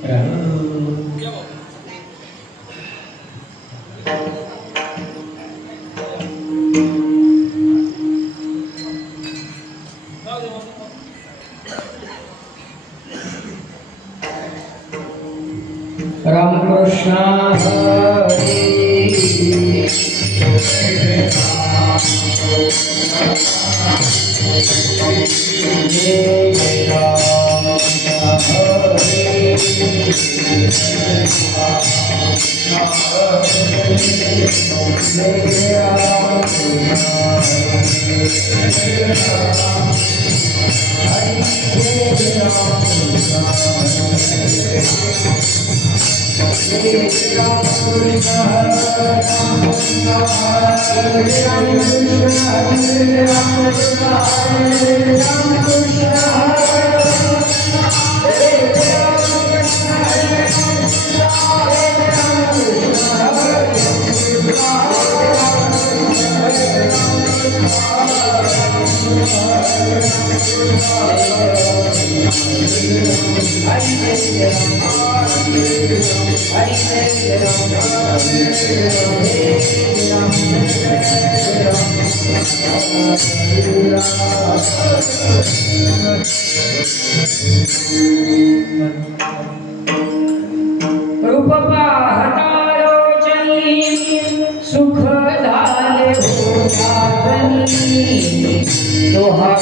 Ram Krishna Hare Jai Ram रूप पाहता सुख झाले हो साधनी दोहा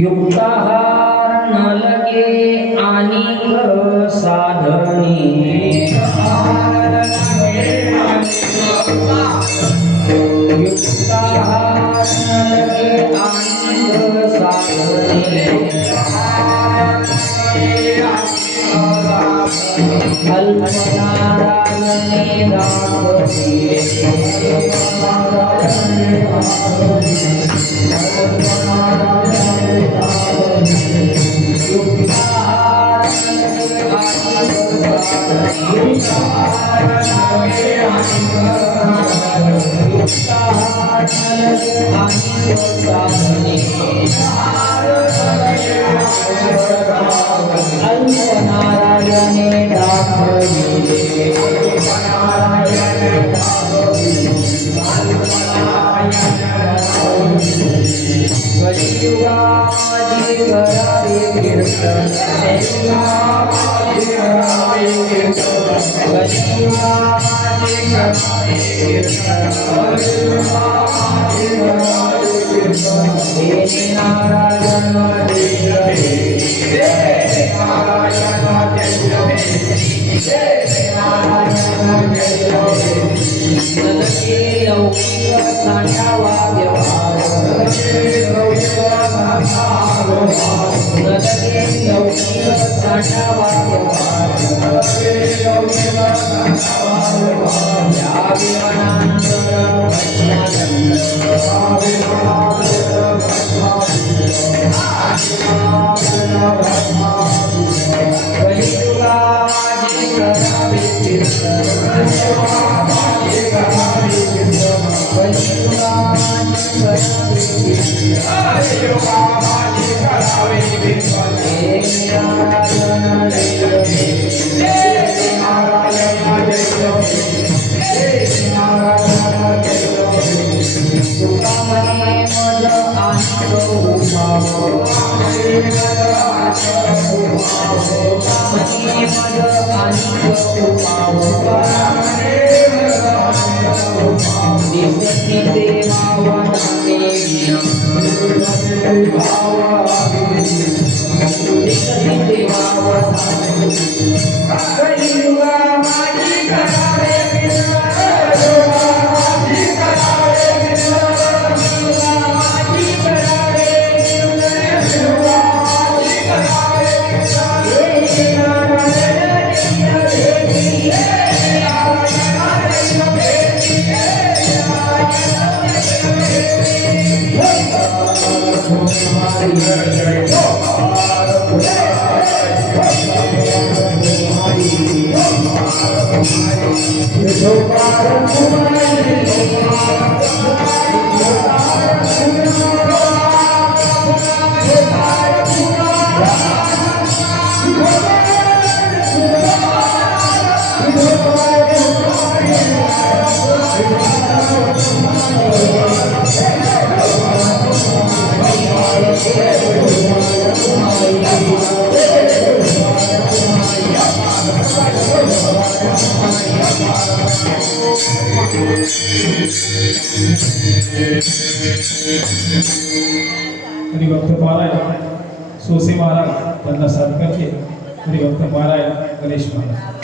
युक्ताहार न लगे अनिक साधनी युक्ताहार न लगे अनिक साधनी अल्पनारायणे राघवे अल्पनारायणे हरिभक्त महाराज सोसे महाराज त्यांना सत्कार केला. हरिभक्त महाराज गणेश महाराज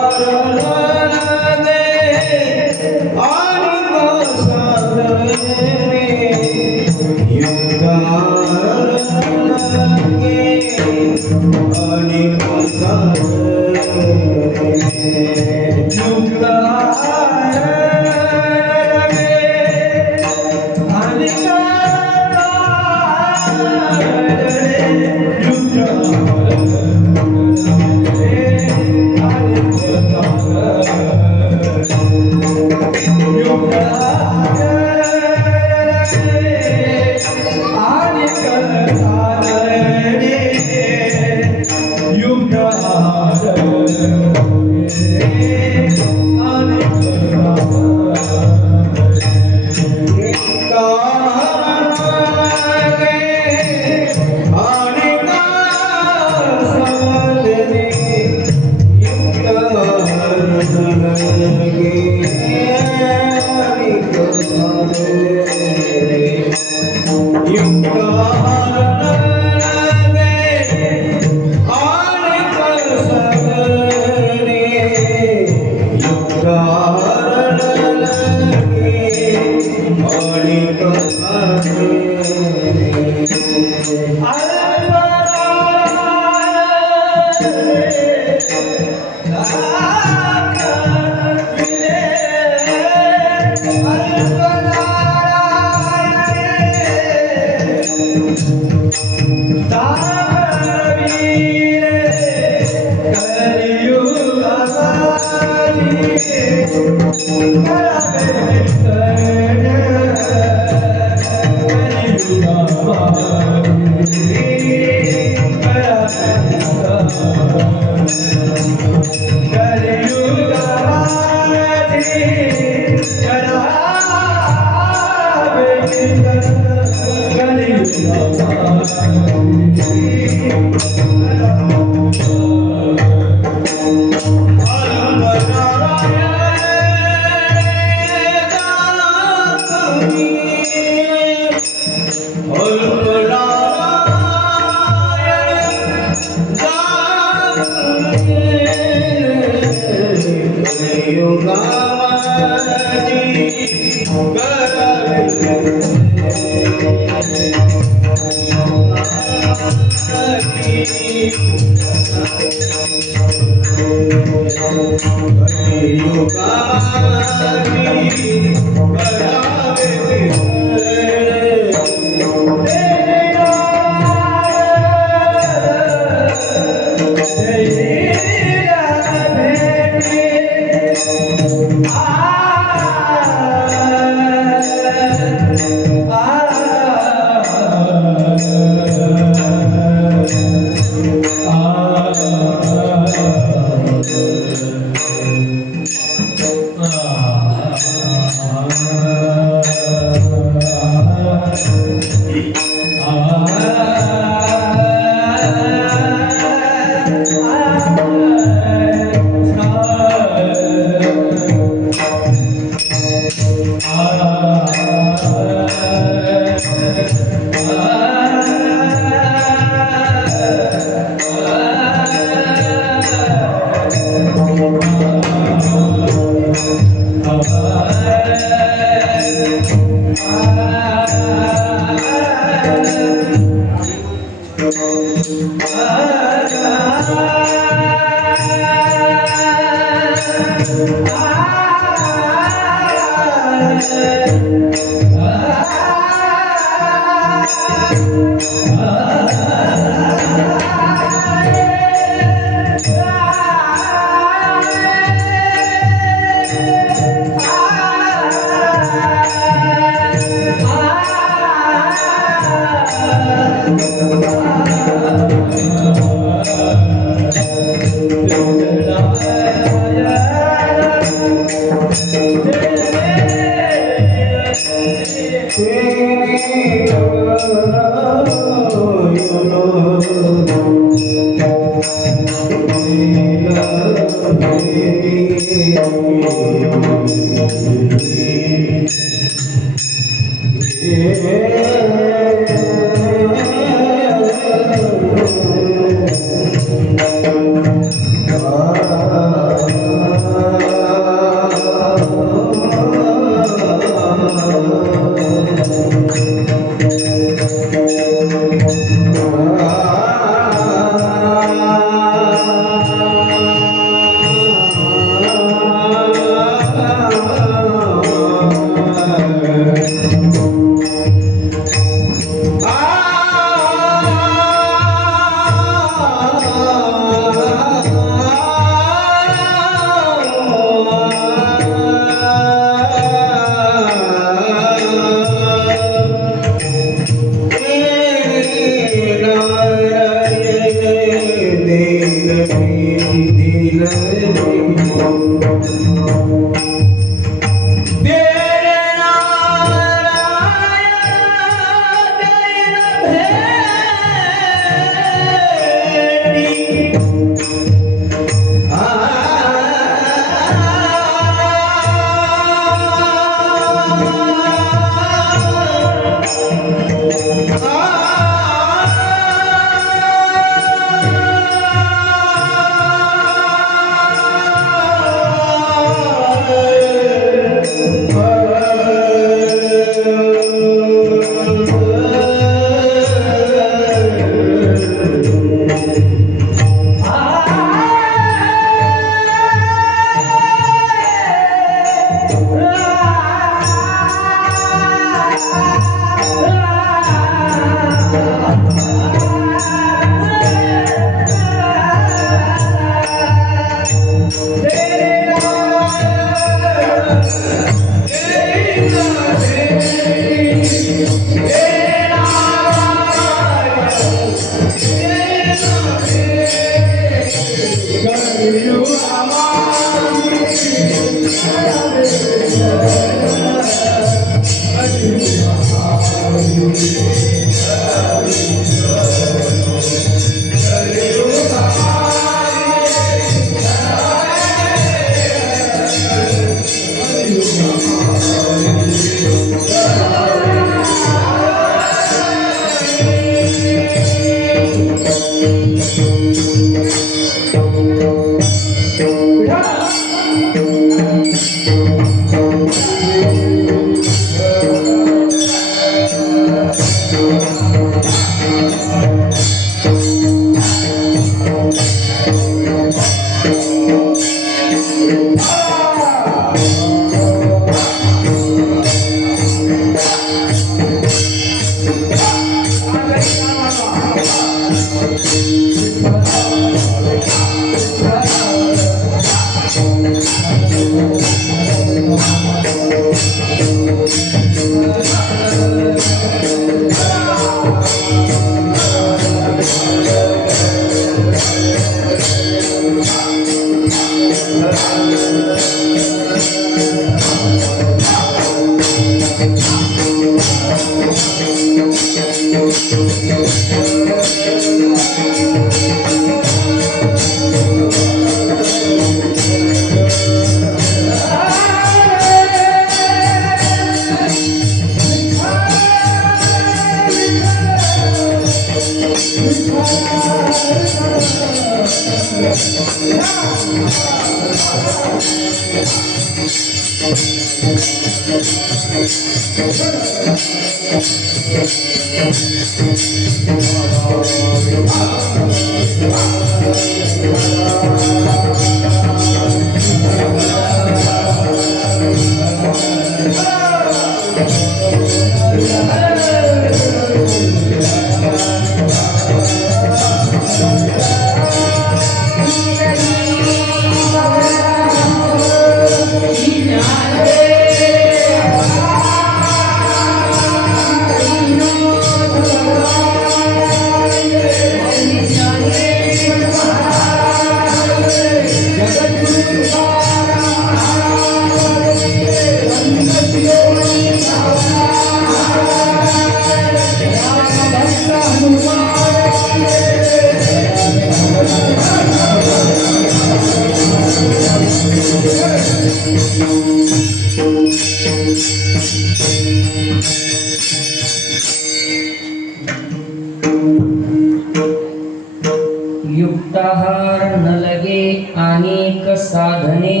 न लगे अनेक साधने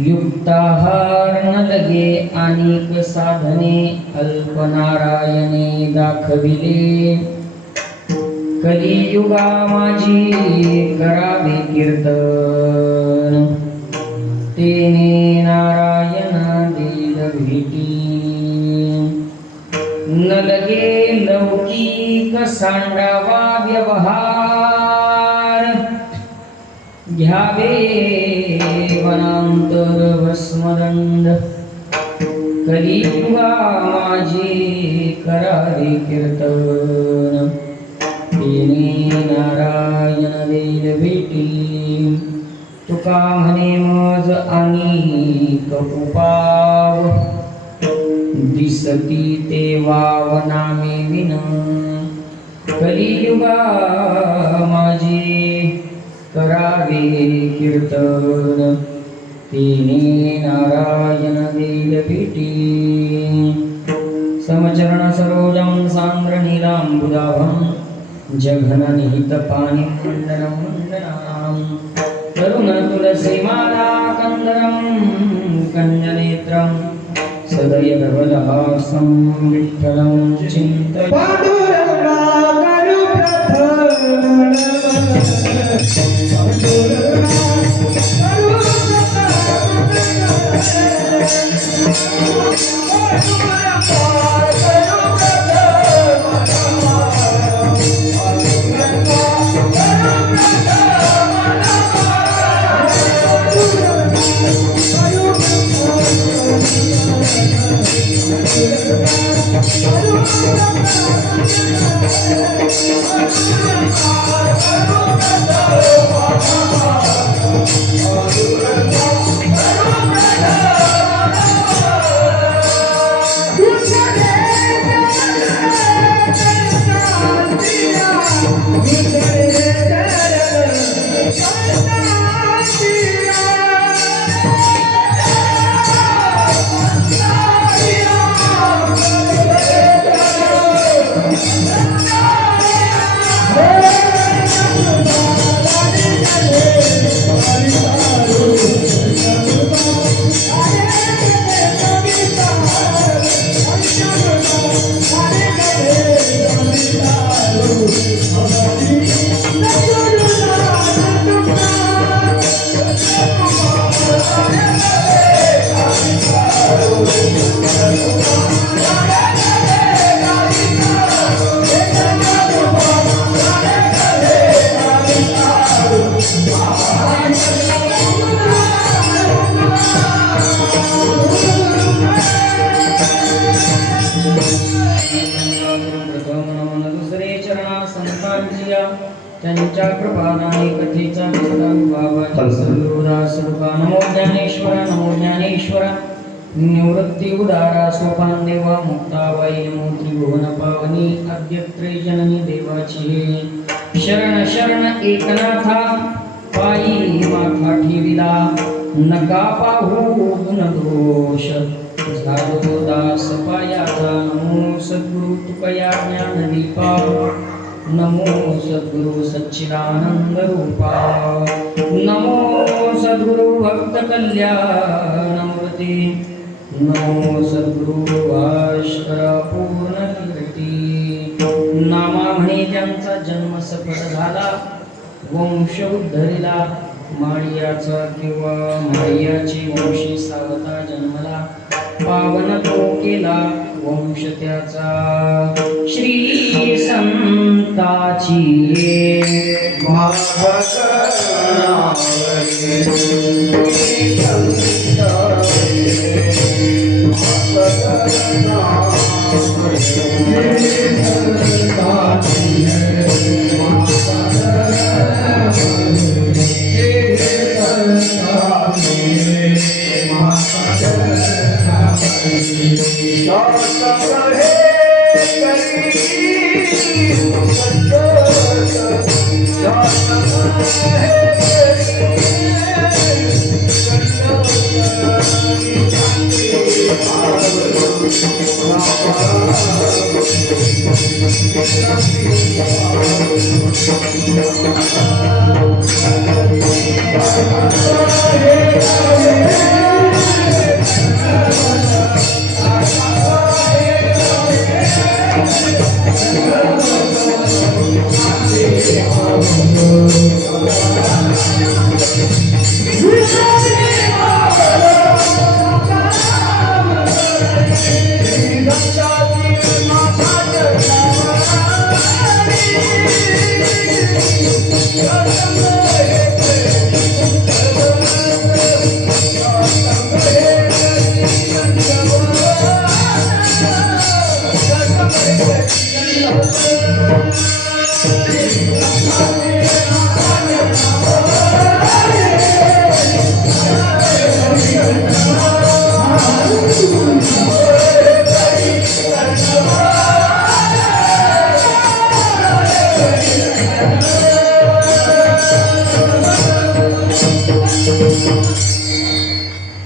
युक्ताहार न लगे अनेक साधने अल्पनारायणे दाखविले कलियुगा माझी करावे कीर्तन तेने नारायण देल भेटी न लगे लौकिक सांडावा व्यवहार घ्यावे वनांतर भस्मदंड कलियुगा माझी करावे कीर्तन तेने नारायण देल भेटी तुका म्हणे मज अनेक उपाव दिसती ते वावनामे विन कलियुगा माझी करावे कीर्तन तेने नारायण देल भेटी समचरण सरोजं सांद्र नीलांबुदाभं जघन निहित पाणी मंडनं मंडनाम् तरुण तुलसी माला कंदरं कंजनेत्रं सदय धवलहासं विठ्ठलं चिन्तये पांडुरंगा करू प्रथम त्यांच्या कृपादाने कथेचा बाबाचा सर्वदास नमो ज्ञानेश्वर नमो ज्ञानेश्वर निवृत्ती उदारा सोपान देवा मुक्ताबाई नमो त्रिभुवन पावनी अद्यत्रे जननी देवाची शरण शरण एकनाथा पायी माथा ठेविला नका पाहू गुण दोष झालो दास पायाचा नमो सद्गुरु तुकया ज्ञान दीपा नमो सद्गुरु सच्चिदानंद रूपा नमो सद्गुरु भक्त कल्याण मूर्ती नमो सद्गुरु भास्कर पूर्ण कीर्ती नामा म्हणे ज्यांचा जन्म सफल झाला वंश उद्धरिला माळियाचा किंवा माळियाची वंशी सावता जन्मला पावन तो केला वंश त्याचा श्री संताची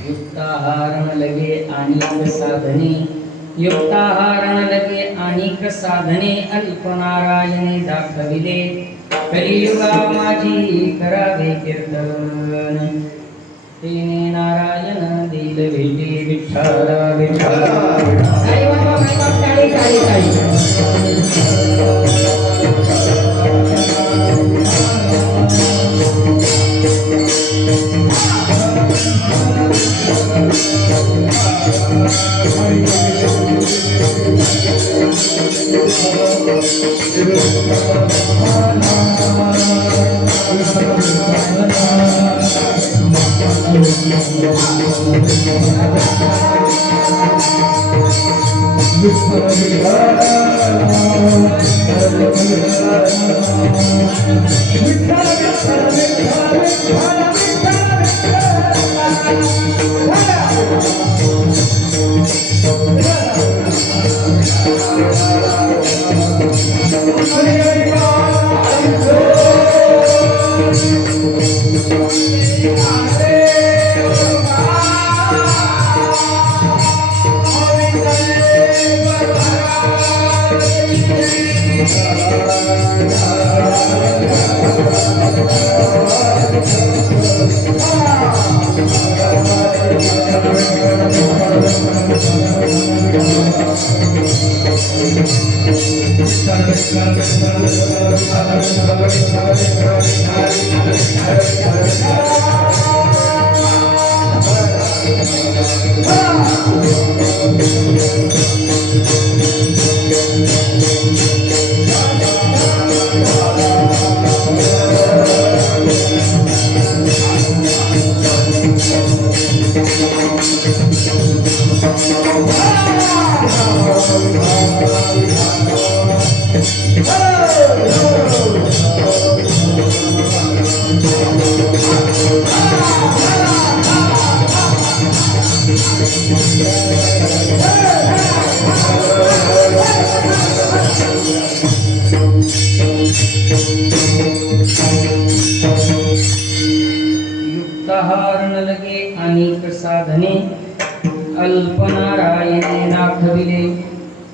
युक्ताहारण लगे अनेक साधने युक्ताहारण लगे अनेक साधने अल्पनारायणे दाखविले कलियुगा माझी करावे कीर्तन तेने नारायण दिल भेटी विठ्ठल विठ्ठल युक्ताहारण लगे अनेक साधने अल्पनारायणे दाखविले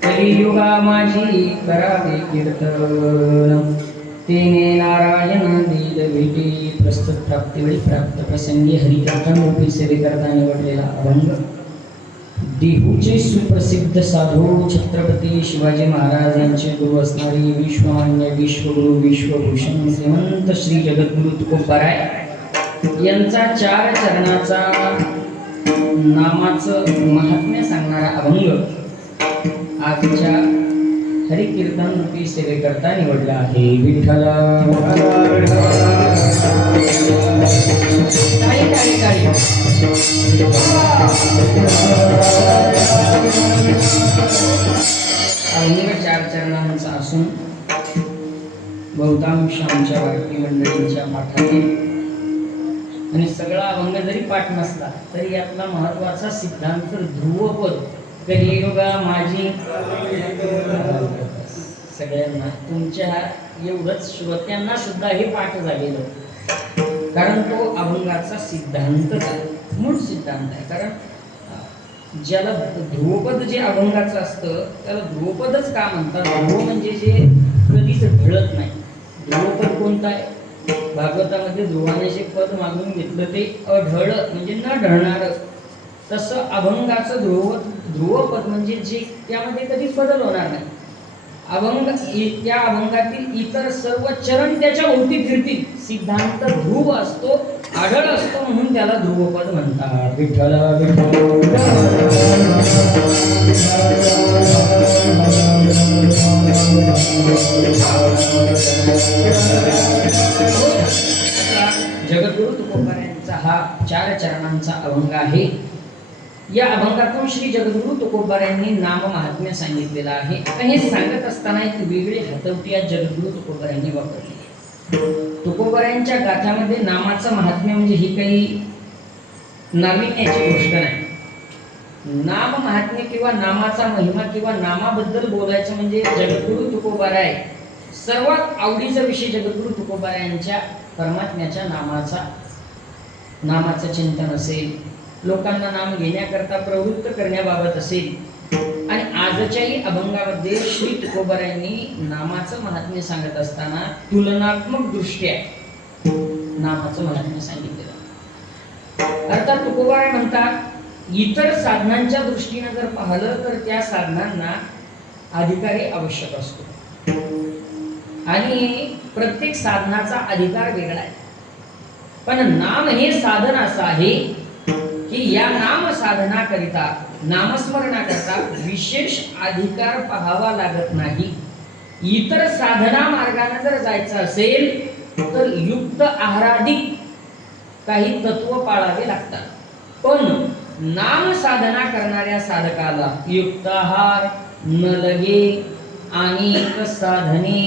कलियुगा माझी करावे कीर्तन तेने नारायण दिल भेटी प्रस्तुत प्राप्तीवेळी प्राप्त प्रसंगी हरिकीर्तन रूपी सेवेकरता निवडलेला अभंग देहूचे सुप्रसिद्ध साधू छत्रपती शिवाजी महाराज यांचे गुरु असणारे विश्वमान्य विश्वगुरु विश्वभूषण श्रीमंत श्री जगद्गुरु तुकोबाराय यांचा 4 चरणाचा नामाचं महात्म्य सांगणारा अभंग आजच्या हरिकीर्तन रूपी सेवेकरता निवडला आहे. विठ्ठल अभंग 4 चरणांचा असून बहुतांश आमच्या वारकरी मंडळींच्या पाठातील आणि सगळा अभंग जरी पाठ नसला तरी यातला महत्वाचा सिद्धांत ध्रुवपद कलियुगा माझी सगळ्यांना तुमच्या एवढंच श्रोत्यांना सुद्धा हे पाठ झालेलं कारण तो अभंगाचा सिद्धांतच आहे, मूळ सिद्धांत आहे. कारण ज्याला ध्रुवपद जे अभंगाचं असतं त्याला ध्रुवपदच का म्हणतात? ध्रुव म्हणजे जे कधीच ढळत नाही. ध्रुवपद कोणतं आहे? भागवतामध्ये ध्रुवाने जे पद मागून घेतलं ते अढळ म्हणजे न ढळणार. तसं अभंगाचं ध्रुवपद म्हणजे जे त्यामध्ये कधीच बदल होणार नाही. त्या अभंगातील इतर सर्व चरण त्याच्या भोवती फिरतील. सिद्धांत ध्रुव असतो, आढळ असतो, म्हणून त्याला ध्रुवपद म्हणतात. विठ्ठल जगद्गुरु तुकोबारायांचा हा 4 चरणांचा अभंग आहे. या अभंगातून श्री जगद्गुरु तुकोबारायांनी नाम महात्म्य सांगितलेलं आहे. आता हे सांगत असताना एक वेगळी हातवटी आज जगद्गुरु तुकोबारायांनी वापरली. तुकोबारायांच्या गाथ्यामध्ये नामाचं महात्म्य म्हणजे ही काही नाविन्याची गोष्ट नाही. नाम महात्म्य किंवा नामाचा महिमा किंवा नामाबद्दल बोलायचं म्हणजे जगद्गुरु तुकोबाराय सर्वात आवडीचा विषय जगद्गुरु तुकोबारायांच्या परमात्म्याच्या नामाचं चिंतन असेल, लोकांना नाम घेण्याकरता प्रवृत्त करण्याबाबत असेल. आणि आजच्याही अभंगामध्ये श्री तुकोबारायांनी नामाचं महात्म्य सांगत असताना तुलनात्मक दृष्ट्या नामाचं महात्म्य सांगितलेलं. अर्थात तुकोबाराय म्हणतात इतर साधनांच्या दृष्टीने जर पाहिलं तर त्या साधनांना अधिकारी आवश्यक असतो आणि प्रत्येक साधनाचा अधिकार वेगळा आहे. पण नाम हे साधन असं आहे की या नाम साधना करिता नामस्मरणाकरता विशेष अधिकार पाहावा लागत नाही. इतर साधना मार्गाने जर जायचं असेल तर युक्त आहारादी काही तत्व पाळावे लागतात. पण नाम साधना करणाऱ्या साधकाला युक्त आहार न लगे अनेक साधने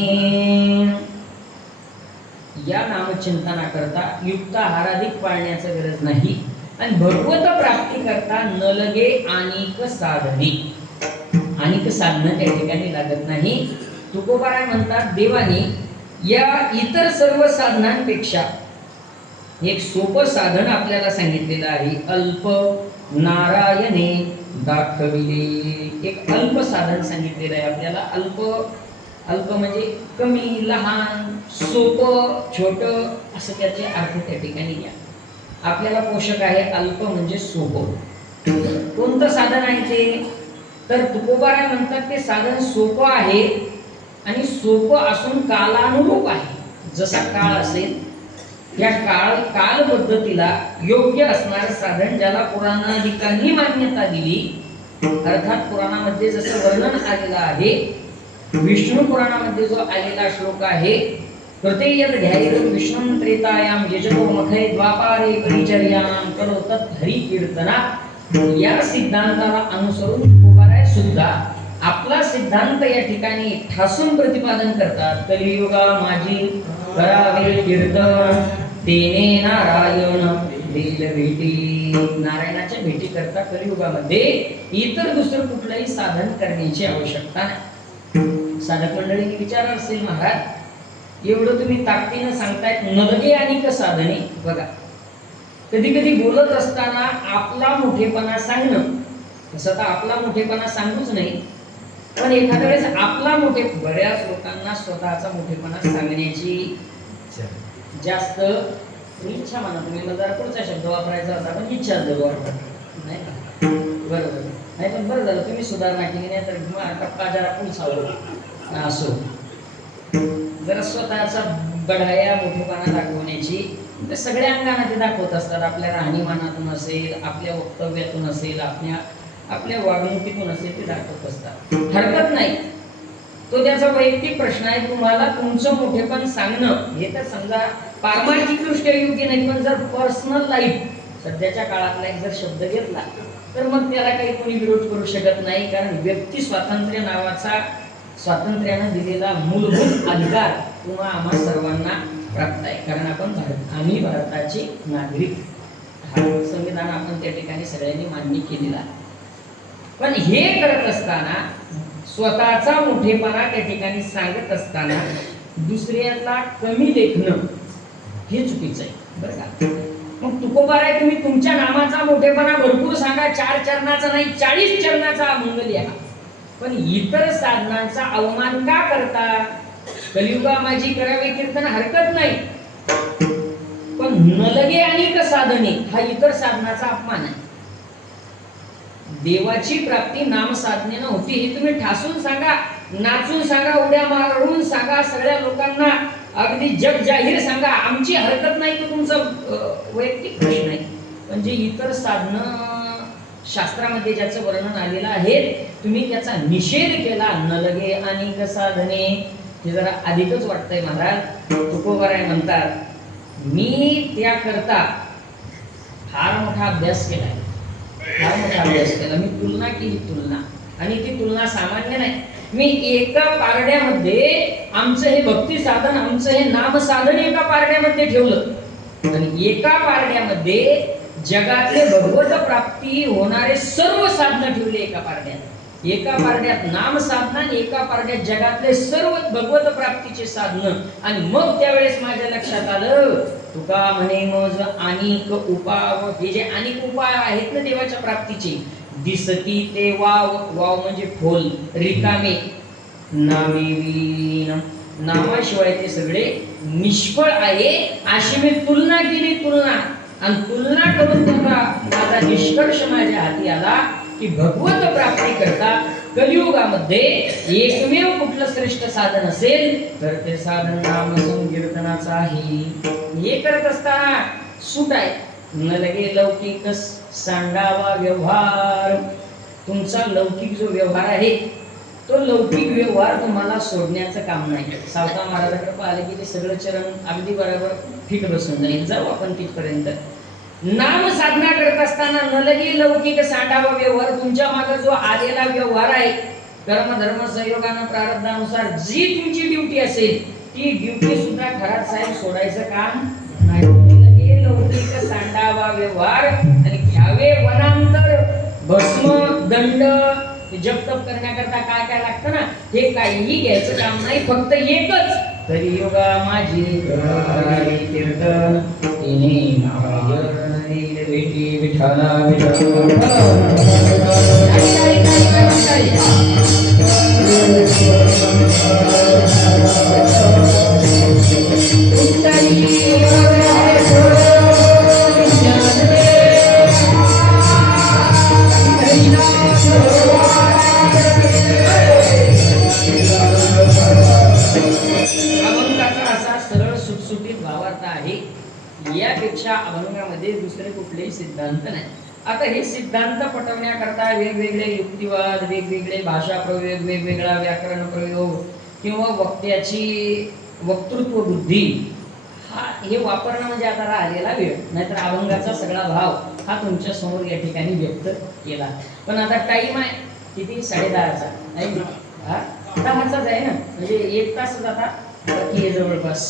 या नामचिंतना करता युक्त आहाराधिक पाळण्याची गरज नाही. आणि भगवत प्राप्ती करता न लगे अनेक साधने, अनेक साधनं त्या ठिकाणी लागत नाही. तुकोबाराय म्हणतात देवाने या इतर सर्व साधनांपेक्षा एक सोपं साधन आपल्याला सांगितलेलं आहे. अल्प नारायणे दाखविले. एक अल्प साधन सांगितलेलं आहे आपल्याला. अल्प म्हणजे कमी, लहान, सोपं, छोटं असं त्याचे अर्थ त्या ठिकाणी घ्या. आपल्याला पोषक आहे अल्प म्हणजे सोपं. कोणतं साधन आहे ते? तर तुकोबाराय म्हणतात ते साधन सोपं आहे आणि सोपं असून कालानुरूप आहे. जसा काळ असेल या काल पद्धतीला योग्य असणारं साधन ज्याला पुराणाधिकांनी मान्यता दिली. अर्थात पुराणामध्ये जसं वर्णन आलेलं आहे, विष्णू पुराणामध्ये जो आलेला श्लोक आहे प्रत्येयत ध्यायेत विष्णुं त्रेतायाम यजतो मखै द्वापारे परिचर्यां करो तत् हरि कीर्तना. या सिद्धांताला अनुसरून तुकोबाराय सुद्धा आपला सिद्धांत या ठिकाणी ठासून प्रतिपादन करतात. कलियुगा माझी करावे कीर्तन तेने नारायण देईल भेटी. नारायणाच्या भेटी करता कलियुगामध्ये इतर दुसरं कुठलंही साधन करण्याची आवश्यकता नाही. साधक मंडळींनी विचारलं असेल महाराज एवढं तुम्ही ताकदीनं सांगतायत नदगे अनेक साधने. बघा कधी कधी बोलत असताना आपला मोठेपणा सांगणं, तसं तर आपला मोठेपणा सांगूच नाही, पण एखाद्या वेळेस आपला बऱ्याच लोकांना स्वतःचा मोठेपणा सांगण्याची जास्त इच्छा म्हणा. तुम्ही मला जरा पुढचा शब्द वापरायचा होता पण इच्छा नाही का? बरोबर नाही, पण बरं झालं तुम्ही सुधारणा केली. नाही तर टप्पा जरा पुढचा असो. जरा स्वतःचा बढाया मोठेपणा दाखवण्याची तर सगळ्या अंगाने ते दाखवत असतात. आपल्या राहणीमानातून असेल, आपल्या वक्तव्यातून असेल, आपल्या वागणुकीतून असेल ते दाखवत असतात. हरकत नाही, तो त्याचा वैयक्तिक प्रश्न आहे. तुम्हाला तुमचं मोठेपण सांगणं हे तर समजा पारमार्थिक दृष्ट्या योग्य नाही, पण जर पर्सनल लाईफ सध्याच्या काळातला एक जर शब्द घेतला तर मग त्याला काही कोणी विरोध करू शकत नाही. कारण व्यक्ती स्वातंत्र्य नावाचा स्वातंत्र्याने दिलेला मूलभूत अधिकार तुम्हा आम्हा सर्वांना प्राप्त आहे. कारण आम्ही भारताचे नागरिक. हा संविधान आपण त्या ठिकाणी सगळ्यांनी मान्य केलेला आहे. पण हे करत असताना स्वतःचा मोठेपणा त्या ठिकाणी सांगत असताना दुसऱ्याला कमी लेखणं हे चुकीचं आहे बरं का. मग तुकोबाराय तुम्ही तुमच्या नामाचा मोठेपणा भरपूर सांगा, 4 चरणाचा नाही 40 चरणाचा अभंग लिहा, पण इतर साधनांचा अवमान का करता? कलियुगा माझी करावे कीर्तन हरकत नाही, पण न लगे अनेक साधने हा इतर साधनाचा अपमान आहे. देवाची प्राप्ती नाम साधनेनं होती हे तुम्ही ठासून सांगा, नाचून सांगा, उड्या मारून सांगा, सगळ्या लोकांना अगदी जग जाहीर सांगा, आमची हरकत नाही, तो तुमचा वैयक्तिक प्रश्न आहे. म्हणजे इतर साधनं शास्त्रामध्ये ज्याचं वर्णन आलेलं आहे तुम्ही त्याचा निषेध केला. न लगे अनेक साधने हे जरा अधिकच वाटतंय महाराज. तुकोबाराय म्हणतात मी त्याकरता फार मोठा अभ्यास केलाय, फार मोठा अभ्यास केला. मी तुलना केली, तुलना, आणि ती तुलना सामान्य नाही. मी एका पारड्यामध्ये आमचं हे भक्ती साधन, आमचं हे नाम साधन एका पारड्यामध्ये ठेवलं, आणि एका पारड्यामध्ये जगातले भगवत प्राप्ती होणारे सर्व साधन ठेवले एका पारड्यात. एका पारड्यात नाम साधना, एका पारड्यात जगातले सर्व भगवत प्राप्तीचे साधन. आणि मग त्यावेळेस माझ्या लक्षात आलं तुका म्हणे मज अनेक उपाय, हे जे अनेक उपाय आहेत ना देवाच्या प्राप्तीचे, दिसती ते वाव, वाव म्हणजे खोल, रिकामे, नामे विलीन, नामाशिवाय ते सगळे निष्फळ आहे. अशी मी तुलना केली, तुलना, आणि तुलना करून त्याचा माझा निष्कर्ष माझ्या हाती आला की भगवत प्राप्ती करता कलियुगामध्ये एकमेव कुठलं श्रेष्ठ साधन असेल तर ते साधन नाम संकीर्तनाचं आहे. हे करत असताना सूट आहे. न लगे लौकिक सांडावा व्यवहार, तुमचा लौकिक जो व्यवहार आहे तो लौकिक व्यवहार तुम्हाला सोडण्याचं काम नाही. सावता महाराजांकडे पाहिलं की ते सगळं चरण अगदी बरोबर फिट बसून जाईल. जाऊ आपण तिथपर्यंत. नाम साधना करत असताना न लगे लौकिक सांडावा व्यवहार, तुमच्या मागे जो आलेला व्यवहार आहे कर्म धर्म संयोगानं प्रारब्धानुसार जी तुमची ड्युटी असेल ती ड्युटी सुद्धा घरात साहेब सोडायचं काम नाही. लगे लौकिक सांडावा व्यवहार आणि घ्यावे वनांतर भस्म दंड, जप तप करण्याकरता काय काय लागतं ना, हे काहीही घ्यायचं काम नाही. फक्त एकच, तरी योगा माझी कीर्तन तिने भेटी विठाला यापेक्षा अभंगामध्ये दुसरे कुठलेही सिद्धांत नाही. आता हे सिद्धांत पटवण्याकरता वेगवेगळे युक्तिवाद, वेगवेगळे भाषा प्रयोग, वेगवेगळा व्याकरण प्रयोग किंवा वक्त्याची वक्तृत्व बुद्धी हे वापरणं म्हणजे आता राहिलेला वेळ. नाहीतर अभंगाचा सगळा भाव हा तुमच्या समोर या ठिकाणी व्यक्त केला. पण आता टाइम आहे किती, 10:30चा नाही, 10चाच आहे ना, म्हणजे 1 तासच आता बाकी आहे जवळपास.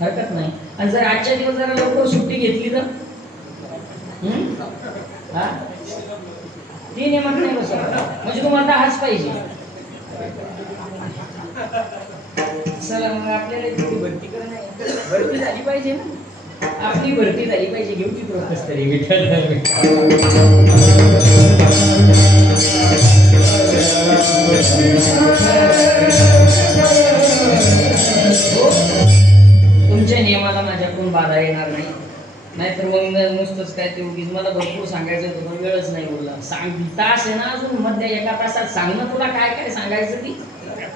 हरकत नाही. आणि जर आजच्या दिवस जरा लवकर सुट्टी घेतली तर 3 नेमत नाही बसत, म्हणजे तुम्हाला 10च पाहिजे. चला मग आपल्याला तिथे भरती करणं, भरती झाली पाहिजे ना, आपली भरती झाली पाहिजे. घेऊ ती प्रोसेस तरी विठ्ठल. तुमच्या नियमाला माझ्याकडून बाधा येणार नाही. नाहीतर मग नुसतंच काय ते उगीच मला भरपूर सांगायचं होतं पण वेळच नाही उरला. तास आहे ना अजून, मध्य 1 तासात सांगणं तुला काय काय सांगायचं ती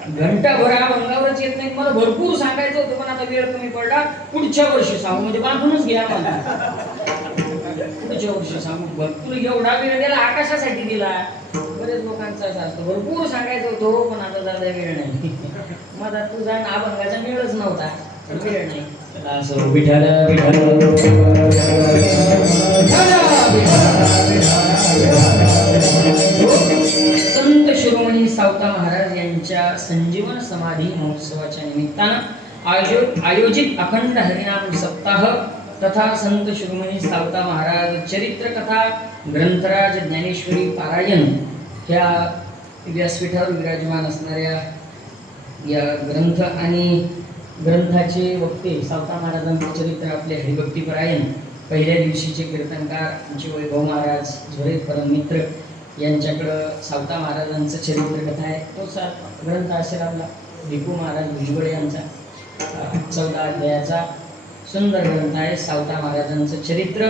घंटाभर अभंगावरच येत नाही. मला भरपूर सांगायचं होतं पण आता वेळ कमी पडला. पुढच्या वर्षी सांगू, म्हणजे बांधूनच घ्या मला. पुढच्या वर्षी सांगू. भरपूर एवढा वेळ दिला आकाशासाठी दिला. बरेच लोकांचं असं असतं भरपूर सांगायचं होतं पण आता जायला वेळ नाही. माझा तुझा अभंगाचा मेळच नव्हता, वेळ नाही. असं विठाल संत शिरोमणी सावता महाराज यांच्या संजीवन समाधी महोत्सवाच्या निमित्तानं आयोजित अखंड हरिनाम सप्ताह तथा संत शिरोमणी सावता महाराज चरित्र कथा ग्रंथराज ज्ञानेश्वरी पारायण ह्या व्यासपीठावर विराजमान असणाऱ्या या ग्रंथ आणि ग्रंथाचे वक्ते सावता महाराजांचे चरित्र आपले हरिभक्तीपरायण पहिल्या दिवशीचे कीर्तनकार आमचे वैभव महाराज झोरे परममित्र यांच्याकडं सावता महाराजांचं चरित्र कथा आहे. तो ग्रंथ असेल आपला भिकू महाराज भुजबळ यांचा 14 अध्यायाचा सुंदर ग्रंथ आहे सावता महाराजांचं चरित्र.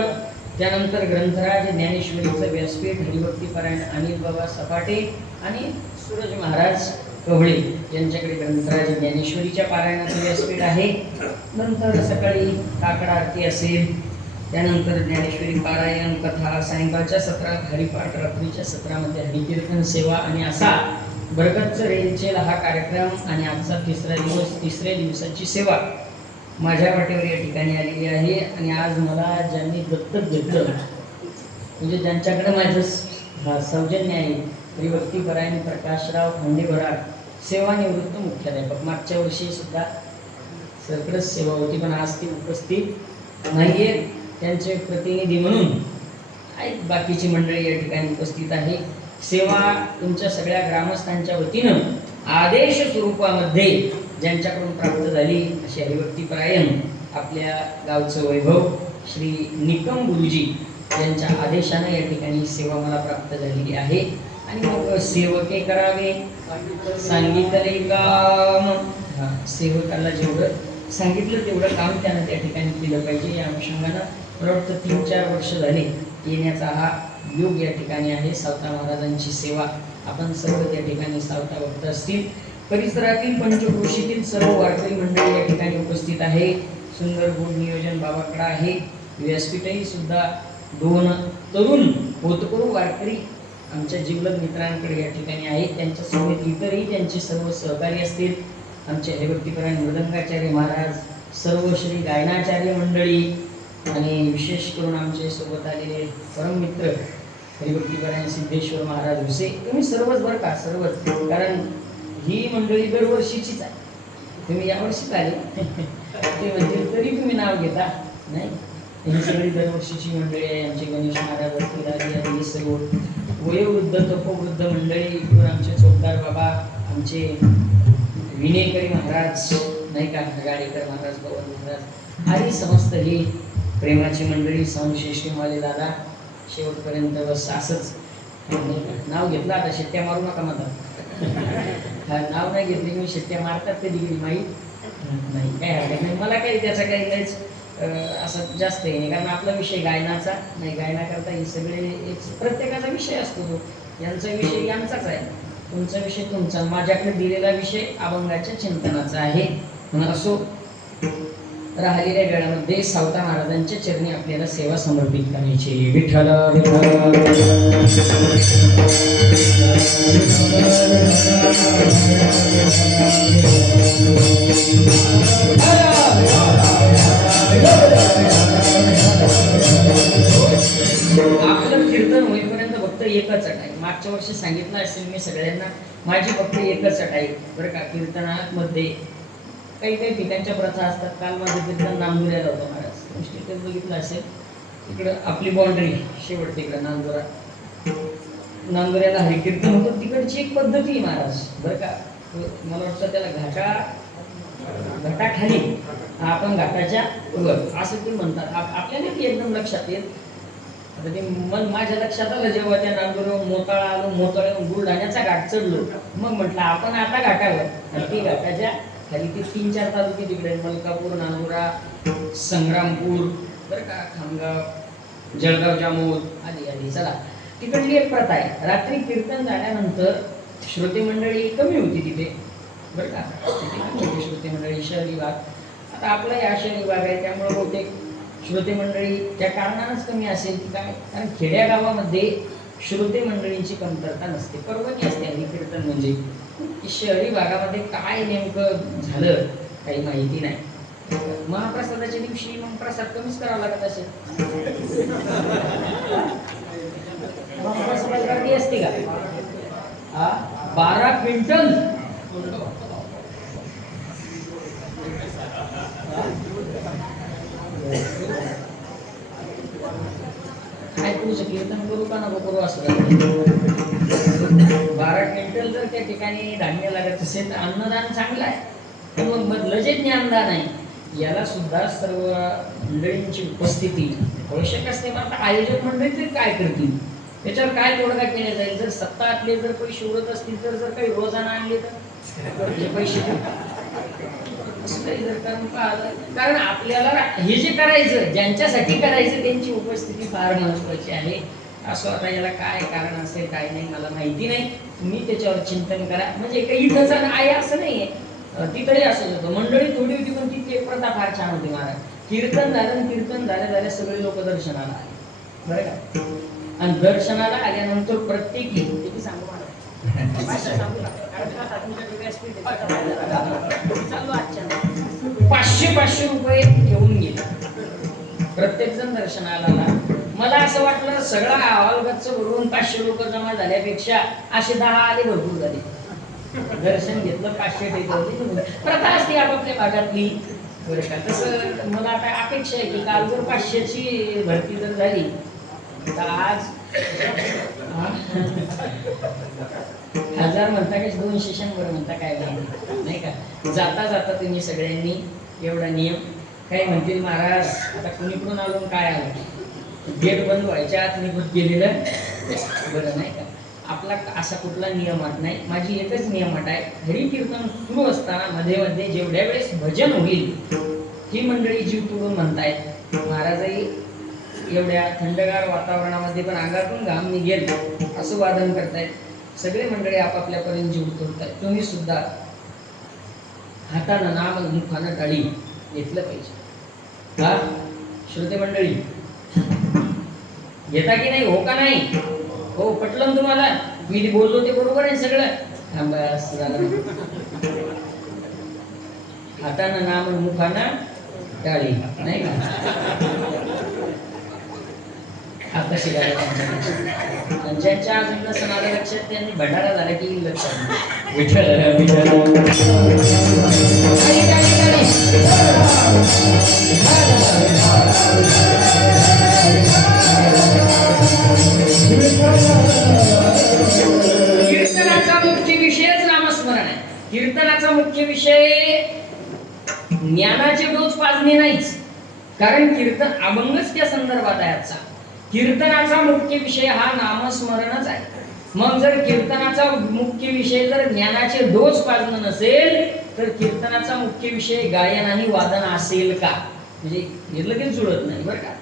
त्यानंतर ग्रंथराज ज्ञानेश्वरीचं व्यासपीठ हरिभक्तीपरायण अनिल बाबा सपाटे आणि सूरज महाराज कवळे यांच्याकडे ग्रंथराज ज्ञानेश्वरीच्या पारायणाचं व्यासपीठ आहे. नंतर सकाळी काकड आरती असेल, त्यानंतर ज्ञानेश्वरी पारायण कथा, सायंकाळच्या सत्रात हरिपाठ, रात्रीच्या सत्रामध्ये हरिकीर्तन सेवा आणि असा बरगतचं रेलचेल हा कार्यक्रम आणि आजचा तिसऱ्या दिवसाची सेवा माझ्या वाटेवर या ठिकाणी आलेली आहे. आणि आज मला ज्यांनी दत्तक घेतलं म्हणजे ज्यांच्याकडे माझं सौजन्य आहे हरिभक्तीपरायण प्रकाशराव खंडेबराड सेवानिवृत्त मुख्याध्यापक. मागच्या वर्षी सुद्धा सरकस सेवा होती पण आज ती उपस्थित नाहीये. त्यांचे प्रतिनिधी म्हणून आहेत बाकीची मंडळी या ठिकाणी उपस्थित आहे. सेवा तुमच्या सगळ्या ग्रामस्थांच्या वतीनं आदेश स्वरूपामध्ये ज्यांच्याकडून प्राप्त झाली अशी हरिभक्तीपरायण आपल्या गावचं वैभव श्री निकम गुरुजी यांच्या आदेशाने या ठिकाणी सेवा मला प्राप्त झालेली आहे. आणि मग सेवके करावे सांगितले काम. सेवकाला जेवढं सांगितलं तेवढं काम त्यानं त्या ठिकाणी केलं पाहिजे. या अनुषंगानं मला वाटतं 3-4 वर्ष झाले येण्याचा हा योग या ठिकाणी आहे. सावता महाराजांची सेवा आपण सर्व त्या ठिकाणी सावता भक्त असतील, परिसरातील पंचक्रोशीतील सर्व वारकरी मंडळी या ठिकाणी उपस्थित आहे. सुंदर गुण नियोजन बाबाकडे आहे. व्यासपीठही सुद्धा 2 तरुण होतकरू वारकरी आमच्या जीवलग मित्रांकडे या ठिकाणी आहेत. त्यांच्यासोबत इतरही त्यांचे सर्व सहकारी असतील. आमचे हरिभक्तीपरायण मृदंगाचार्य महाराज, सर्व श्री गायनाचार्य मंडळी आणि विशेष करून आमचे सोबत आलेले परममित्र हरिभक्तीपरायण सिद्धेश्वर महाराज हुसे. तुम्ही सर्वच बरं का, सर्वच, कारण ही मंडळी दरवर्षीचीच आहे. तुम्ही यावर्षीच आले ते म्हणतील तरी तुम्ही नाव घेता नाही. ही सगळी दरवर्षीची मंडळी आहे. आमचे गणेश महाराज असतील आदी सर्व वयोवृद्ध तपोवृद्ध मंडळी, इकडून आमचे चोपदार बाबा, आमचे विनेकरी महाराज नाही का, गाडेकर महाराज, पवन महाराज आदी समस्त ही प्रेमाची मंडळी, संशेषीवाले दादा शेवटपर्यंत बस असंच नाव घेतलं. आता शिट्ट्या मारू नका म्हणतात. नाव नाही घेतले मी शिट्ट्या मारतात कधी कधी माहीत नाही, काय हरकत नाही. मला काही त्याचा काही काहीच असं जास्त आहे नाही, कारण आपला विषय गायनाचा नाही. गायनाकरता हे सगळे प्रत्येकाचा विषय असतो. तो यांचा विषय यांचाच आहे, तुमचा विषय तुमचा. माझ्याकडे दिलेला विषय अभंगाच्या चिंतनाचा आहे. म्हणून असो राहिलेल्या वेळामध्ये सावता महाराजांच्या चरणी आपल्याला सेवा समर्पित करायची. विठ्ठल आपलं कीर्तन होईपर्यंत फक्त एकच अट आहे. मागच्या वर्षी सांगितलं असेल मी सगळ्यांना, माझी फक्त एकच अट आहे बरं का. कीर्तनामध्ये काही काही ठिकाणच्या प्रथा असतात. काल माझं कीर्तन नांदुऱ्याला होतं महाराज, स्टेटस बघितलं असेल. इकडं आपली बाउंड्री शेवट तिकडं नांदुऱ्याला हरिकीर्तन होतं. तिकडची एक पद्धती महाराज बरं का. मला वाटतं त्याला घाटाखाली, आपण घाटाच्या वर असं ते म्हणतात. आपल्याला ती एकदम लक्षात येत. आता ते माझ्या लक्षात आलं जेव्हा त्या नांदुऱ्यावर मोताळा आलो, मोताळ्यावर बुलढाण्याचा घाट चढलो. मग म्हटलं आपण आता घाटावर. ती घाटाच्या खाली ती 3-4 तालुके तिकडे, मलकापूर, नांदुरा, संग्रामपूर बरं का, खामगाव, जळगाव, जामोद आदी. चला, तिकडली एक प्रथा आहे. रात्री कीर्तन झाल्यानंतर श्रोते मंडळी कमी होती तिथे बरं का. तिथे कमी होती श्रोते मंडळी. शहरी भाग, आता आपला या शहरी भाग आहे त्यामुळे बहुतेक श्रोते मंडळी त्या कारणानंच कमी असेल की काय, कारण खेड्यागावामध्ये श्रोते मंडळींची कमतरता नसते. पर्वणी असते हरी कीर्तन म्हणजे. शहरी भागामध्ये काय नेमकं झालं काही माहिती नाही. महाप्रसादाच्या दिवशी मग प्रसाद कमीच करावा लागत असेल. महाप्रसादाची गर्दी असते का? 12 क्विंटल काय तुझं कीर्तन करू का नको करू असं 12 क्विंटल जर त्या ठिकाणी धान्य लागत असेल तर अन्नदान चांगलं आहे. पण मग मधलं जे ज्ञानदान आहे याला सुद्धा सर्व मंडळींची उपस्थिती आवश्यक असते. मग आता आयोजक मंडळी तरी काय करतील, त्याच्यावर काय तोडगा केला जाईल? जर सत्ता आतले जर पैसे उरत असतील तर जर काही रोजाना आणले तर हे पैसे असं काही जर कारण आपल्याला हे जे करायचं, ज्यांच्यासाठी करायचं त्यांची उपस्थिती फार महत्वाची आहे. असं आता याला काय कारण असेल काय नाही मला माहिती नाही, तुम्ही त्याच्यावर चिंतन करा. म्हणजे काही इथंच आहे असं नाहीये, तिकडे असंच होतं. मंडळी थोडी होती पण तिथे एक प्रथा फार छान होती महाराज. कीर्तन झाल्या सगळे लोक दर्शनाला आले बरं का. आणि दर्शनाला आल्यानंतर प्रत्येकी किती सांगू मला 500 रुपये घेऊन गेले प्रत्येक जण दर्शनाला आला. मला असं वाटलं सगळा हॉलगच्च भरून 500 लोक जमा झाल्यापेक्षा असे 10 आले भरपूर झाले. दर्शन घेतलं 500 टेकवली. प्रथा असते आपापल्या भागातली बरं का. तसं मला आता अपेक्षा आहे की काल जर 500ची भरती जर झाली तर आज 1000 म्हणता का 200 100 म्हणता काय माहिती नाही का. जाता जाता तुम्ही सगळ्यांनी एवढा नियम काही म्हणतील महाराज आता कुणीकडून आलो काय आलं, गेट बंद व्हायच्या आत निघून गेलेलं बरं नाही का. आपला असा कुठला नियमात नाही. माझी एकच नियमात आहे, हरी कीर्तन सुरू असताना मध्ये मध्ये जेवढ्या वेळेस भजन होईल ही मंडळी जीव तोडून म्हणतायत. महाराजही एवढ्या थंडगार वातावरणामध्ये पण अंगातून घाम निघेल असं वादन करतायत. सगळे मंडळी आपापल्यापर्यंत जीव तोडतायत. तुम्ही सुद्धा हातानं नाम मुखानं टाळी घेतलं पाहिजे. हा श्रोते मंडळी घेता की नाही, हो का नाही? हो पटलं ना तुम्हाला? मी बोललो ते बरोबर आहे सगळं? बस झालं. हातानं नाम मुखानं टाळी नाही का. आता शिकायला ज्यांच्या अजून समाजा लक्षात त्यांनी भंडारा झाला की लक्षात विठ्ठल कीर्तनाचा मुख्य विषयच नामस्मरण आहे. कीर्तनाचा मुख्य विषय ज्ञानाचे डोस पाजणे नाहीच, कारण कीर्तन अभंगच त्या संदर्भात आहे. आजचा कीर्तनाचा मुख्य विषय हा नामस्मरणच आहे. मग जर कीर्तनाचा मुख्य विषय जर ज्ञानाचे डोस पाजणं नसेल तर कीर्तनाचा मुख्य विषय गायन आणि वादन असेल का? म्हणजे हे लगेच जुळत नाही बरं का.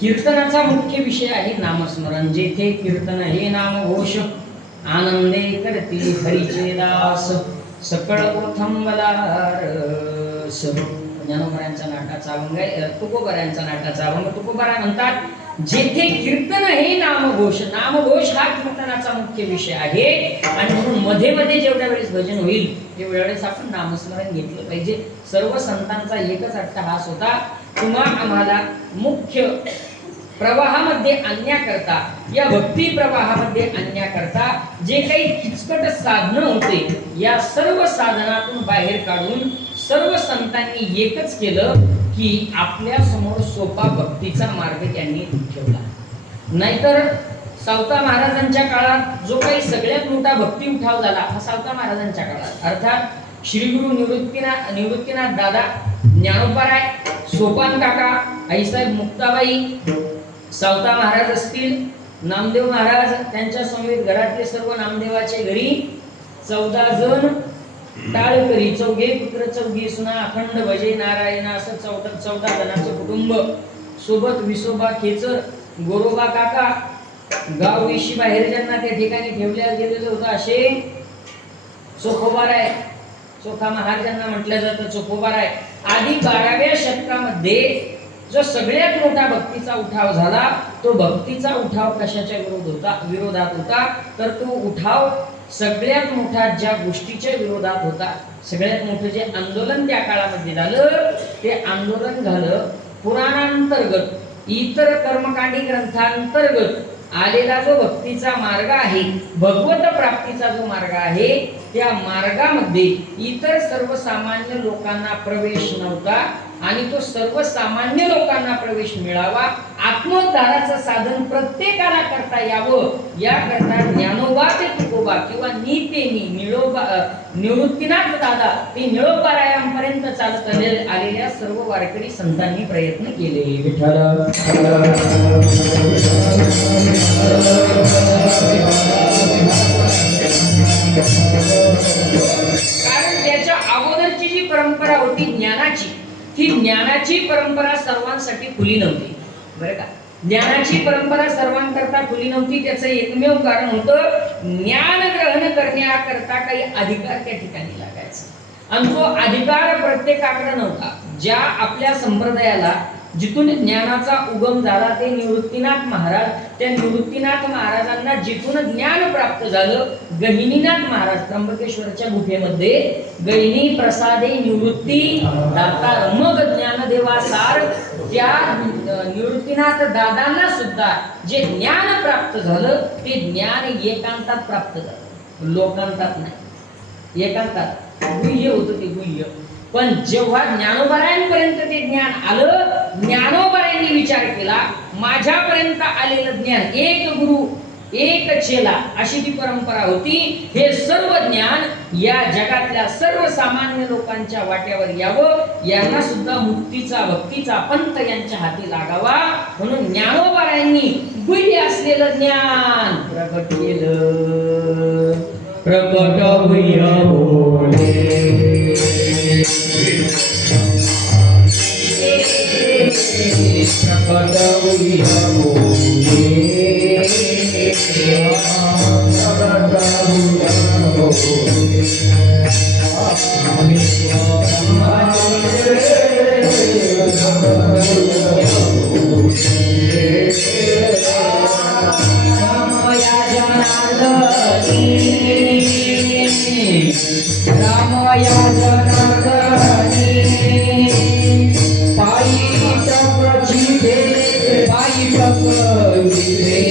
कीर्तनाचा मुख्य विषय आहे नामस्मरण. जेथे कीर्तन हे नामघोष आनंदे करते हरीचे दास सकळ प्रथमलार. ज्ञानोबरायांचा नाटाचा अभंग आहे, तुकोबरायांचा नाटाचा अभंग. तुकोबरा म्हणतात जेथे कीर्तन हे नामघोष, नामघोष हा कीर्तनाचा मुख्य विषय आहे. आणि म्हणून मध्ये मध्ये जेवढ्या वेळेस भजन होईल तेवढ्या वेळेस आपण नामस्मरण घेतलं पाहिजे. सर्व संतांचा एकच अट्टहास होता, तुम्हा आम्हाला मुख्य प्रवाहामध्ये आणण्याकरता, या भक्ती प्रवाहामध्ये आणण्याकरता जे काही किचकट साधनं होते या सर्व साधनातून बाहेर काढून सर्व संतांनी एकच केलं की आपल्या समोर सोपा भक्तीचा मार्ग त्यांनी ठेवला. नाहीतर सावता महाराजांच्या काळात जो काही सगळ्यात मोठा भक्ती उठाव झाला हा सावता महाराजांच्या काळात, अर्थात श्री गुरु निवृत्तीनाथ दादा, ज्ञानोबाराय, सोपान काका, आईसाहेब मुक्ताबाई, सावता महाराज असतील, नामदेव महाराज, त्यांच्या समवेत घरातले सर्व नामदेवाचे घरी 14 जण टाळकरी, 4 पुत्र 4 सुना, अखंड भजे नारायण, असं 14 जणांचं कुटुंब. सोबत विसोबा खेचर, गोरोबा काका, गाव विशी बाहेर ज्यांना त्या ठिकाणी ठेवल्या गेलेलं होतं असे चोखोबाराय, चोखा महाराज ज्यांना म्हटलं जातं चोखोबाराय आधी 12व्या शतकामध्ये जो सगळ्यात मोठा भक्तीचा उठाव झाला तो भक्तीचा उठाव कशाच्या विरोधात होता तर तो उठाव सगळ्यात मोठा ज्या गोष्टीच्या विरोधात होता, सगळ्यात मोठं जे आंदोलन त्या काळामध्ये झालं ते आंदोलन झालं पुराणांतर्गत इतर कर्मकांडी ग्रंथांतर्गत आलेला जो भक्तीचा मार्ग आहे, भगवत प्राप्तीचा जो मार्ग आहे, त्या मार्गामध्ये इतर सर्वसामान्य लोकांना प्रवेश नव्हता आणि तो सर्वसामान्य लोकांना प्रवेश मिळावा, आत्मोद्धाराचं साधन प्रत्येकाला करता यावं याकरता ज्ञानोबा ते तुकोबा किंवा नितेनी निळोबा निवृत्तीनाथ दादा ते निळोबारायांपासून चालत आलेल्या सर्व वारकरी संतांनी प्रयत्न केले. विठ्ठल कारण त्याच्या अगोदरची जी परंपरा होती ज्ञानाची, ती ज्ञानाची परंपरा सर्वांसाठी खुली नव्हती. बरं का, ज्ञानाची परंपरा सर्वांकरता खुली नव्हती. त्याचं एकमेव कारण होतं ज्ञान ग्रहण करण्याकरता काही अधिकार त्या ठिकाणी लागायचा आणि तो अधिकार प्रत्येकाकडे नव्हता. ज्या आपल्या संप्रदायाला जिथून ज्ञानाचा उगम झाला ते निवृत्तीनाथ महाराज, त्या निवृत्तीनाथ महाराजांना जिथून ज्ञान प्राप्त झालं, गहिनीनाथ महाराज त्र्यंबकेश्वरच्या गुफेमध्ये गहिनी प्रसादे निवृत्ती दाता मग ज्ञानदेवा सार, त्या निवृत्तीनाथ दादांना सुद्धा जे ज्ञान प्राप्त झालं ते ज्ञान एकांतात प्राप्त झालं, लोकांतात नाही, एकांतात गुह्य होतं ते गुह्य. पण जेव्हा ज्ञानोबरायांपर्यंत ते ज्ञान आलं, ज्ञानोबरायांनी विचार केला माझ्यापर्यंत आलेलं ज्ञान एक गुरु एक चेला अशी ती परंपरा होती. हे सर्व ज्ञान या जगातल्या सर्वसामान्य लोकांच्या वाट्यावर यावं, यांना सुद्धा मुक्तीचा भक्तीचा पंथ यांच्या हाती लागावा म्हणून ज्ञानोबरायांनी गुह्य असलेलं ज्ञान प्रकट केलं. प्रकट गुह्य बोले प्रकट गुह्य बोले रामया जनार्दनी पायी टपची दे पायी टपची दे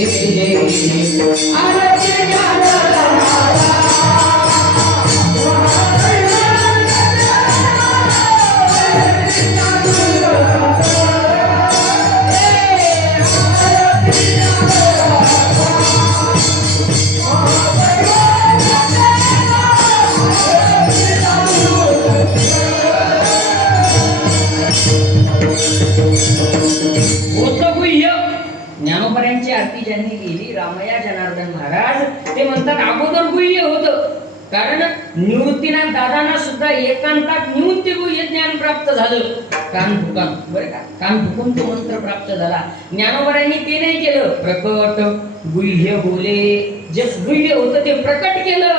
ज्ञानोबरायांची आरती ज्यांनी केली रामया जनार्दन महाराज, ते म्हणतात अगोदर गुह्य होतं. कारण निवृत्तीनाथ दादांना सुद्धा एकांतात निवृत्ती गुह्य ज्ञान प्राप्त झालं. कान फुकान, बरं का, कान फुकून तो मंत्र प्राप्त झाला. ज्ञानोबरायांनी ते नाही केलं, प्रकट गुह्य बोले, जे गुह्य होतं ते प्रकट केलं.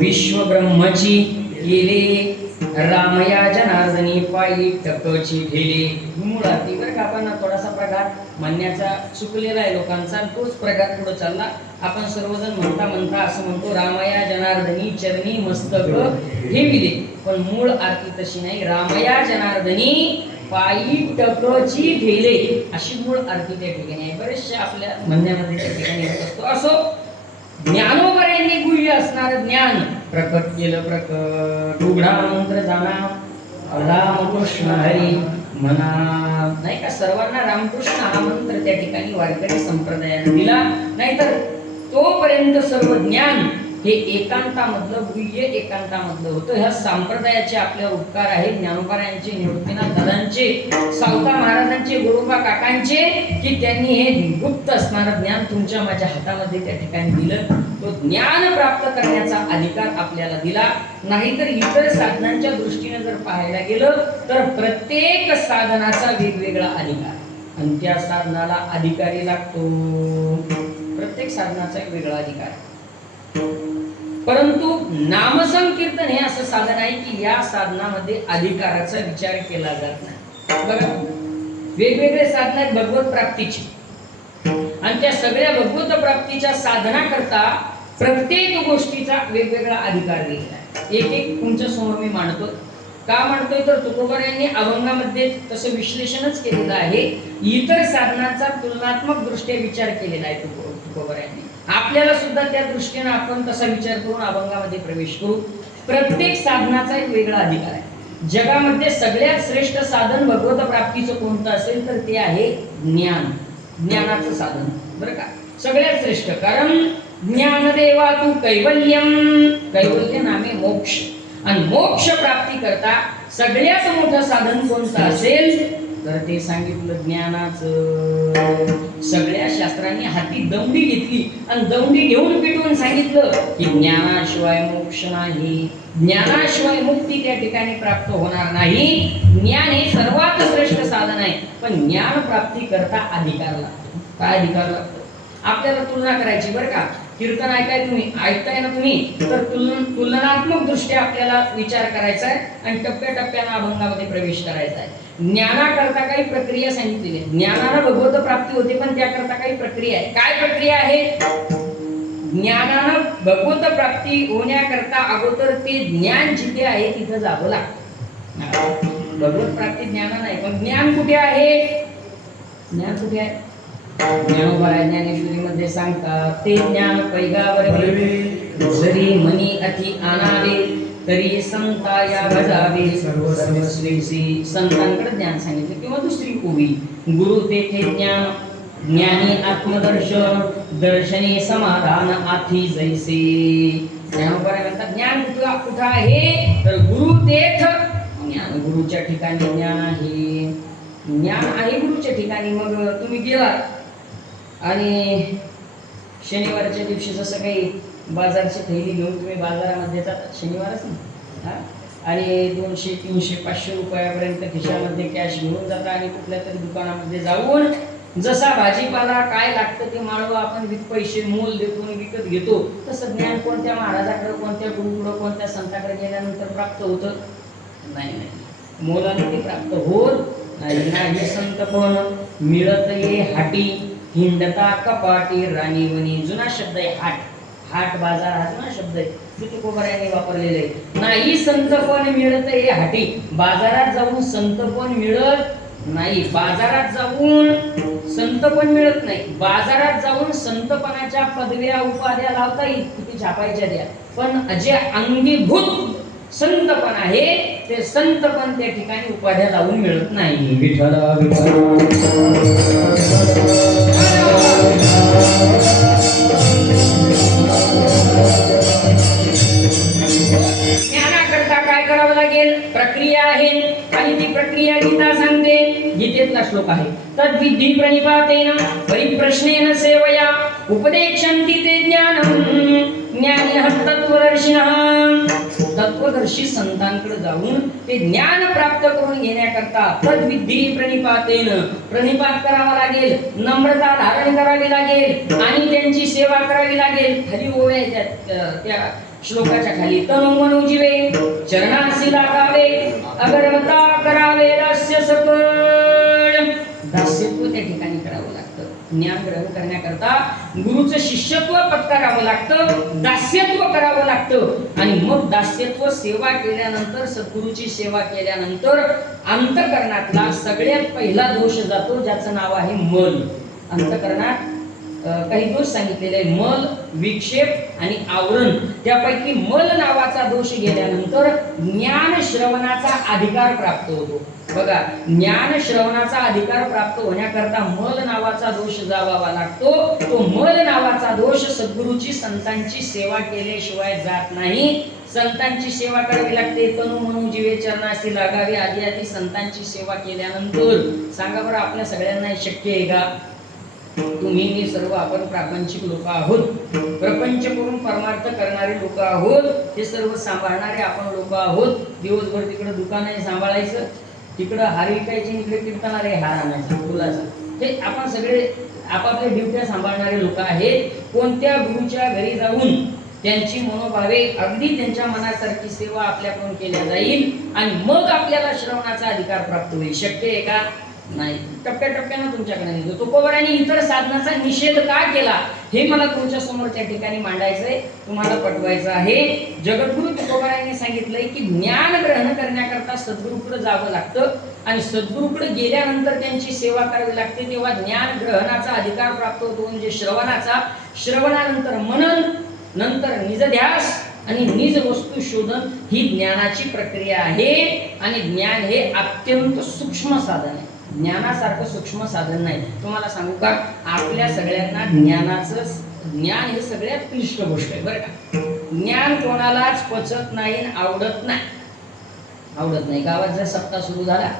विश्व ब्रह्मची केले रामया जनार्दनी पायी टपची ठेले. मूळ आरती बरं का, आपण थोडासा प्रकार म्हणण्याचा चुकलेला आहे लोकांचा, तोच प्रकार पुढे चालला. आपण सर्वजण म्हणता म्हणता असं म्हणतो रामया जनार्दनी चरणी मस्तक ठेविले, पण मूळ आरती तशी नाही. रामया जनार्दनी पायी टपची ठेले अशी मूळ आरती त्या ठिकाणी आहे. बरेचशा आपल्या म्हणण्यामध्ये त्या ठिकाणी होत असतो. असो, ज्ञानोबरायांनी गुह्य असणार ज्ञान प्रकट केलं. प्रकट उघडा मंत्र जाणा रामकृष्ण हरी म्हणा, नाही का, सर्वांना रामकृष्ण हा मंत्र त्या ठिकाणी वारकरी संप्रदायाने दिला. नाहीतर तोपर्यंत सर्व ज्ञान हे एकांतामधलं गुह्य एकांतामधलं होतं. ह्या संप्रदायाचे आपल्यावर उपकार आहेत, ज्ञानोबरायांचे, निवृत्तीनाथ दादांचे, सावता महाराजांचे, गुरुबा काकांचे, की त्यांनी हे गुप्त असणारं ज्ञान तुमच्या माझ्या हातामध्ये त्या ठिकाणी दिलं. तो ज्ञान प्राप्त करण्याचा अधिकार आपल्याला दिला. नाहीतर इतर साधनांच्या दृष्टीने जर पाहायला गेलं तर प्रत्येक साधनाचा वेगवेगळा अधिकार आणि त्या साधनाला अधिकारी लागतो. प्रत्येक साधनाचा एक वेगळा अधिकार आहे. परंतु नामसंकीर्तन हे असं साधन आहे की या साधनामध्ये अधिकाराचा विचार केला जात नाही. बघा, वेगवेगळे साधन आहेत भगवत प्राप्तीची आणि त्या सगळ्या भगवत प्राप्तीच्या साधना करता प्रत्येक गोष्टीचा वेगवेगळा अधिकार दिलेला आहे. एक एक तुमच्या समोर मी मांडतो. का मांडतोय तर तुकोबरायांनी अभंगामध्ये तसं विश्लेषणच केलेलं आहे. इतर साधनांचा तुलनात्मक दृष्ट्या विचार केलेला आहे तुकोबरायांनी. आपल्याला सुद्धा त्या दृष्टीने आपण तसा विचार करून अभंगामध्ये प्रवेश करू. प्रत्येक साधनाचा एक वेगळा अधिकार आहे. जगामध्ये सगळ्यात श्रेष्ठ साधन भगवत प्राप्तीचं कोणतं असेल तर ते आहे ज्ञान, ज्ञानाचं साधन. बरं का, सगळ्यात श्रेष्ठ. कारण ज्ञानदेवा तू कैवल्यम, कैवल्य नामे मोक्ष. आणि मोक्ष प्राप्ती करता सगळ्यात मोठं साधन कोणतं असेल तर ते सांगितलं ज्ञानाचं. सगळ्या शास्त्रांनी हाती दौंडी घेतली आणि दौंडी घेऊन पिटवून सांगितलं की ज्ञानाशिवाय मोक्ष नाही, ज्ञानाशिवाय मुक्ती त्या ठिकाणी प्राप्त होणार नाही. ज्ञान हे सर्वात श्रेष्ठ साधन आहे, पण ज्ञान प्राप्ती करता अधिकार लागतो. काय अधिकार लागतो? आपल्याला तुलना करायची बरं का. कीर्तन ऐकताय ना तुम्ही, तर तुलनात्मक दृष्ट्या आपल्याला विचार करायचा आहे आणि टप्प्याटप्प्यानं अभंगामध्ये प्रवेश करायचा आहे. ज्ञानाकरता काही प्रक्रिया सांगितलेली आहे. ज्ञानाला भगवत प्राप्ती होते, पण त्याकरता काही प्रक्रिया आहे. काय प्रक्रिया आहे? ज्ञानानं भगवत प्राप्ती होण्याकरता अगोदर ते ज्ञान जिथे आहे तिथं जावं लागतं. भगवत प्राप्ती ज्ञान नाही, पण ज्ञान कुठे आहे? ज्ञान कुठे आहे? ज्ञानोबा ज्ञानेश्वरी मध्ये सांगतात, ते ज्ञान पैगावर जरी मनी अति आणावे तरी संता या भजावे सर्वस्वीसी. संतांकडे ज्ञान सांगितलं किंवा दुसरी ओवी, गुरु तेथे ज्ञान ज्ञानी आत्मदर्शन दर्शनी समाधान आथी जैसे. ज्ञानोबा म्हणतात ज्ञान कुठं आहे तर गुरु तेथ ज्ञान, गुरुच्या ठिकाणी ज्ञान आहे. ज्ञान आहे गुरुच्या ठिकाणी. मग तुम्ही गेला आणि शनिवारच्या दिवशी जसं काही बाजारची थैली घेऊन तुम्ही बाजारामध्ये जातात, शनिवारच ना, आणि 200, 300, 500 रुपयापर्यंत खिशामध्ये कॅश घेऊन जाता आणि कुठल्या तरी दुकानामध्ये जाऊन जसा भाजीपाला काय लागतं ते माळव आपण पैसे मोल देतो आणि विकत घेतो, तसं ज्ञान कोणत्या महाराजाकडे, कोणत्या गुरुकडे, कोणत्या संताकडे गेल्यानंतर प्राप्त होतं? नाही, मोलाने ते प्राप्त होत नाही. संत पण मिळत ये हाटी हिंडता कपाटी राणीवणी. जुना शब्द आहे हाट. हाट बाजार हा जुना शब्द आहे, तुकोबरायांनी वापरलेला आहे. नाही संत पण मिळत ये हाटी. बाजारात जाऊन संत पण मिळत नाही, बाजारात जाऊन संत पण मिळत नाही. बाजारात जाऊन संतपणाच्या पदव्या उपाध्या लावता येईल, किती छापायच्या द्या, पण जे अंगीभूत संतपण आहे ते संतपण त्या ठिकाणी उपाध्या लावून मिळत नाही. विठ्ठल ज्ञानाकरता काय करावं लागेल? प्रक्रिया आहे आणि ती प्रक्रिया गीता सांगते. गीतेतला श्लोक आहे, तद्विधी प्रणिपातेन परिप्रश्नेन सेवया उपदेक्षन्ति ते ज्ञानम् ज्ञानिनः तत्त्वदर्शिनः. तत्वदर्शी संतांकडे जाऊन ते ज्ञान प्राप्त करून घेण्याकरता तद्विधी प्रणिपातेन, प्रणिपात करावा लागेल, नम्रता धारण करावी लागेल आणि त्यांची सेवा करावी लागेल. खाली ओव्या त्या श्लोकाच्या खाली, तनु मनु जीवे चरणासी लागावे अगरवता करावे दास्य सकळ. दास्यत्व त्या ठिकाणी करावं लागतं. ज्ञान ग्रहण करण्याकरता गुरुचं शिष्यत्व पत्करावं लागतं, दास्यत्व करावं लागतं आणि मग दास्यत्व सेवा केल्यानंतर, सद्गुरूची सेवा केल्यानंतर अंतःकरणातला सगळ्यात पहिला दोष जातो, ज्याचं नाव आहे मल. अंतःकरणात काही दोष सांगितलेले आहे, मल, विक्षेप आणि आवरण. त्यापैकी मल नावाचा दोष गेल्यानंतर ज्ञान श्रवणाचा अधिकार प्राप्त होतो. बघा, ज्ञान श्रवणाचा अधिकार प्राप्त होण्याकरता मल नावाचा दोष जावावा लागतो. तो मल नावाचा दोष सद्गुरूची संतांची सेवा केल्याशिवाय जात नाही. संतांची सेवा करावी लागते. तनु मनु जीवे चरणासी लागावे आदी आदी संतांची सेवा केल्यानंतर सांगा बरं, आपल्या सगळ्यांना शक्य आहे का? तुम्ही मी सर्व आपण प्रापंचिक लोक आहोत, प्रपंच करून परमार्थ करणारे लोक आहोत, हे सर्व सांभाळणारे आपण लोक आहोत. दिवसभर तिकडे दुकान आहे सांभाळायचं, तिकडं हार विकायचे, इकडे कीर्तनारे हार आणायचा फुलाचा. हे आपण सगळे आपापल्या ड्युट्या सांभाळणारे लोक आहेत. कोणत्या गुरुच्या घरी जाऊन त्यांची मनोभावे अगदी त्यांच्या मनासारखी सेवा आपल्याकडून केल्या जाईल आणि मग आपल्याला श्रवणाचा अधिकार प्राप्त होईल. शक्य आहे का? नाही. टप्प्याटप्प्यानं तुमच्याकडे येतो. तुकोबारांनी इतर साधनाचा निषेध का केला हे मला तुमच्या समोर त्या ठिकाणी मांडायचंय, तुम्हाला पटवायचं आहे. जगद्गुरु तुकोबारांनी सांगितलंय की ज्ञान ग्रहण करण्याकरता सद्गुरूकडे जावं लागतं आणि सद्गुरूकडे गेल्यानंतर त्यांची सेवा करावी लागते. तेव्हा ज्ञान ग्रहणाचा अधिकार प्राप्त होतो, म्हणजे श्रवणाचा. श्रवणानंतर मनन, नंतर निजध्यास आणि निज वस्तू शोधन ही ज्ञानाची प्रक्रिया आहे. आणि ज्ञान हे अत्यंत सूक्ष्म साधन आहे. ज्ञानासारखं सूक्ष्म साधन नाही. तुम्हाला सांगू का, आपल्या सगळ्यांना ज्ञान हे सगळ्यात क्लिष्ट गोष्ट आहे बरं का. ज्ञान कोणालाच पचत नाही, आवडत नाही. गावात जर सप्ताह सुरू झाला,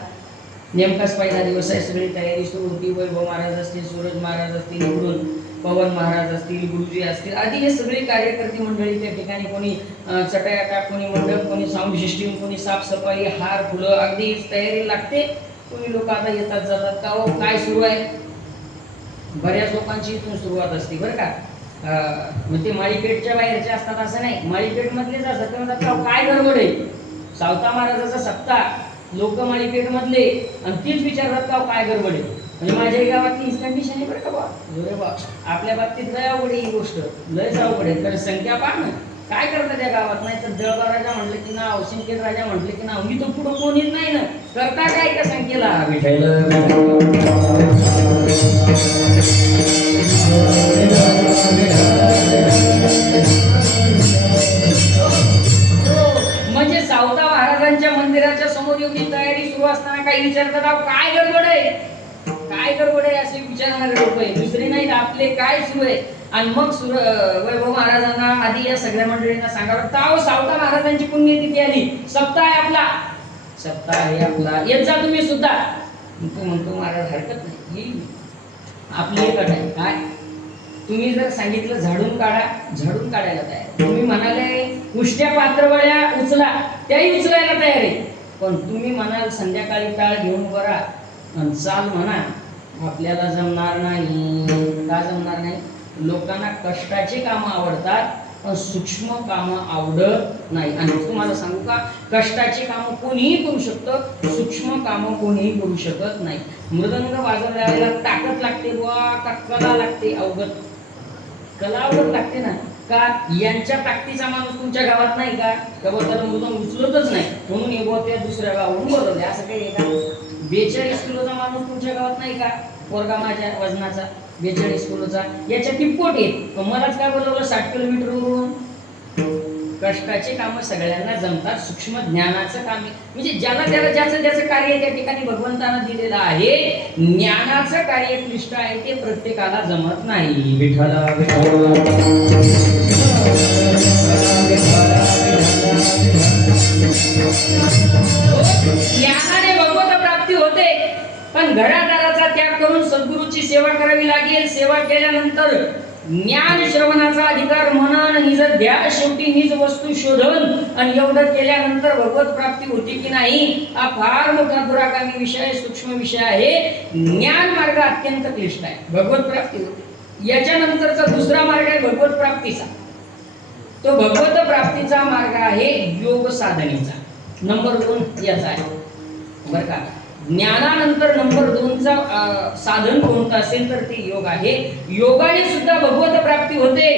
नेमकाच पहिला दिवस आहे, सगळी तयारी सुरू होती. वैभव महाराज असतील, सूरज महाराज असतील, इकडून पवन महाराज असतील, गुरुजी असतील, आधी हे सगळे कार्यकर्ते मंडळी त्या ठिकाणी, कोणी चटया, कोणी मंडप, कोणी साऊंड सिस्टीम, कोणी साफसफाई, हार फुलं, अगदी तयारी लागते. कोणी लोक आता येतात जातात. का हो काय सुरू आहे? बऱ्याच लोकांची इथून सुरुवात असते बरं का. म्हणजे माळीपेठच्या बाहेरचे असतात असं नाही, माळीपेठ मधलेच असतात. ते म्हणतात काय गडबड आहे? सावता महाराजाचा सप्ताह, लोक माळीपेठ मधले, आणि तीच विचारतात का काय गडबड आहे? म्हणजे माझ्या गावातली हीच कंडिशन आहे बरं का बा. आपल्या बाबतीत लय अवघड ही गोष्ट, लयच अवघड आहे. तर संख्या पहा ना, काय करतात त्या गावात? नाही तर जळगाव राजा म्हटलं की नाव, सिंदखेड राजा म्हटलं की नाव, मी तर पुढं कोणीच नाही ना. करता काय त्या संख्येला? म्हणजे सावता महाराजांच्या मंदिराच्या समोर एवढी तयारी सुरू असताना काही विचारतात काय गडबड आहे, काय गडबड आहे असे विचारणारे लोक आहे, दुसरे नाहीत. आपले काय सुरू आहे? आणि मग वैभव महाराजांना आधी या सगळ्या मंडळींना सांगावं सावता महाराजांची पुण्यतिथी आली, सप्ताह आहे आपला, सप्ताह आहे आपला, येत जा तुम्ही सुद्धा. तो म्हणतो महाराज हरकत नाही, येईल. आपली एक अट आहे, काय? तुम्ही जर सांगितलं झाडून काढा, झाडून काढायला तयार. तुम्ही म्हणाले उष्ट्या पात्रवळ्या उचला, त्याही उचलायला तयार आहे. पण तुम्ही म्हणाल संध्याकाळी टाळ घेऊन बरा आणि चाल म्हणा, आपल्याला जमणार नाही. का जमणार नाही? लोकांना कष्टाचे कामं आवडतात, पण सूक्ष्म कामं आवडत नाही. आणि तुम्हाला सांगू का, कष्टाची कामं कोणीही करू शकतं, सूक्ष्म कामं कोणीही करू शकत नाही. मृदंग वाजवल्याला ताकद लागते बुवा का कला लागते? अवगत कला अवगत लागते ना. का यांच्या ताकदीचा माणूस तुमच्या गावात नाही का? त्याला मृदंग उचलतच नाही म्हणून हे बुवा त्या दुसऱ्या गावावरून बोलवले, असं काही आहे का? 42 किलोचा माणूस तुमच्या गावात नाही का? पोरगा माझ्या वजनाचा 42 किलोचा, याच्या टिपकोट येत, मलाच काय बोलवलं 60 किलोमीटरवरून? कष्टाचे काम सगळ्यांना जमतात, सूक्ष्म ज्ञानाचं काम म्हणजे ज्याला त्याला ज्याचं कार्य त्या ठिकाणी भगवंतानं दिलेलं आहे. ज्ञानाचं कार्य क्लिष्ट आहे, ते प्रत्येकाला जमत नाही. विठ्ठला ज्ञानाने भगवत प्राप्ती होते, पण घरादाराचा त्याग करून सद्गुरूची सेवा करावी लागेल. सेवा केल्यानंतर ज्ञान श्रवणाचा अधिकार, मनन, निज ध्यास, शेवटी निज वस्तू शोधन, आणि एवढं केल्यानंतर भगवत प्राप्ती होती की नाही, हा फार मोठा दुरागामी विषय, सूक्ष्म विषय आहे. ज्ञान मार्ग अत्यंत क्लिष्ट आहे, भगवत प्राप्ती होते. याच्यानंतरचा दुसरा मार्ग आहे भगवत प्राप्तीचा. तो भगवत प्राप्तीचा मार्ग आहे योग साधनेचा. नंबर 2 याचा आहे बरं का. ज्ञानानंतर नंबर 2चा साधन कोणतं असेल तर ते योग आहे. योगाने सुद्धा भगवत प्राप्ती होते,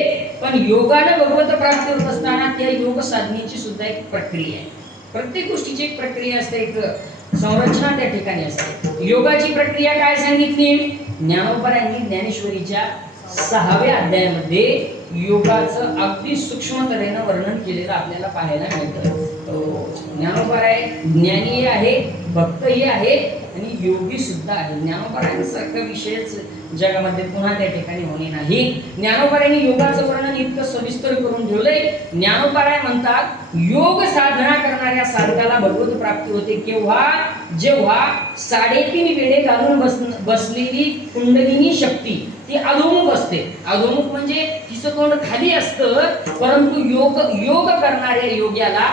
पण योगाने भगवत प्राप्ती होत असताना त्या योग साधनेची सुद्धा एक प्रक्रिया आहे. प्रत्येक गोष्टीची एक प्रक्रिया असते, एक संरचना त्या ठिकाणी असते. योगाची प्रक्रिया काय सांगितली? ज्ञानोबरायांनी ज्ञानेश्वरीच्या 6व्या अध्यायामध्ये योगाचं अगदी सूक्ष्म तऱ्हेनं वर्णन केलेलं आपल्याला पाहायला मिळतं. ज्ञानोबराय ज्ञानी आहे, भक्तही आहे आणि योगी सुद्धा आहे. ज्ञानोबरायांसारखा विषयच जगामध्ये पुन्हा त्या ठिकाणी होणे नाही. ज्ञानोबरायांनी योगाचं वर्णन इतकं सविस्तर करून ठेवलंय. ज्ञानोबराय म्हणतात योग साधना करणाऱ्या साधकाला भगवत प्राप्ती होते केव्हा? जेव्हा 3.5 वेढे घालून बसलेली कुंडलिनी शक्ती ती अधोमुख असते. अधोमुख म्हणजे तिचं तोंड खाली असतं, परंतु योग करणाऱ्या योग्याला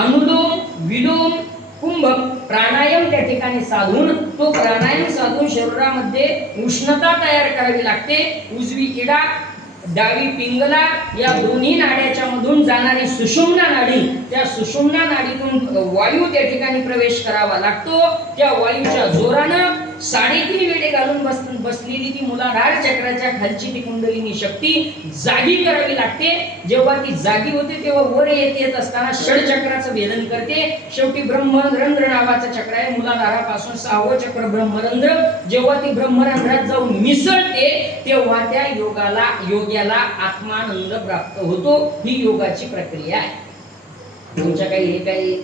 अनुलोम विलोम कुंभक प्राणायाम त्या ठिकाणी साधून, तो प्राणायाम साधून शरीरामध्ये उष्णता तयार करावी लागते. उजवी इडा, डावी पिंगला या दोन्ही नाड्याच्या मधून जाणारी सुषुम्ना नाडी, त्या सुषुम्ना नाडीतून वायू त्या ठिकाणी प्रवेश करावा लागतो. त्या वायूच्या जोरानं 3.5 वेढे घालून बसलेली ती मूलाधार चक्राच्या खालची ती कुंडलिनी शक्ती जागी करावी लागते. जेव्हा ती जागी होते तेव्हा वर येत असताना षडचक्राचं भेदन करते. शेवटी ब्रह्मरंध्र नावाचं चक्र आहे, मूलाधारापासून 6वं चक्र ब्रह्मरंध्र. जेव्हा ती ब्रह्मरंध्रात जाऊन मिसळते तेव्हा त्या योग्याला आत्मानंद प्राप्त होतो. ही योगाची प्रक्रिया आहे. तुमच्या काही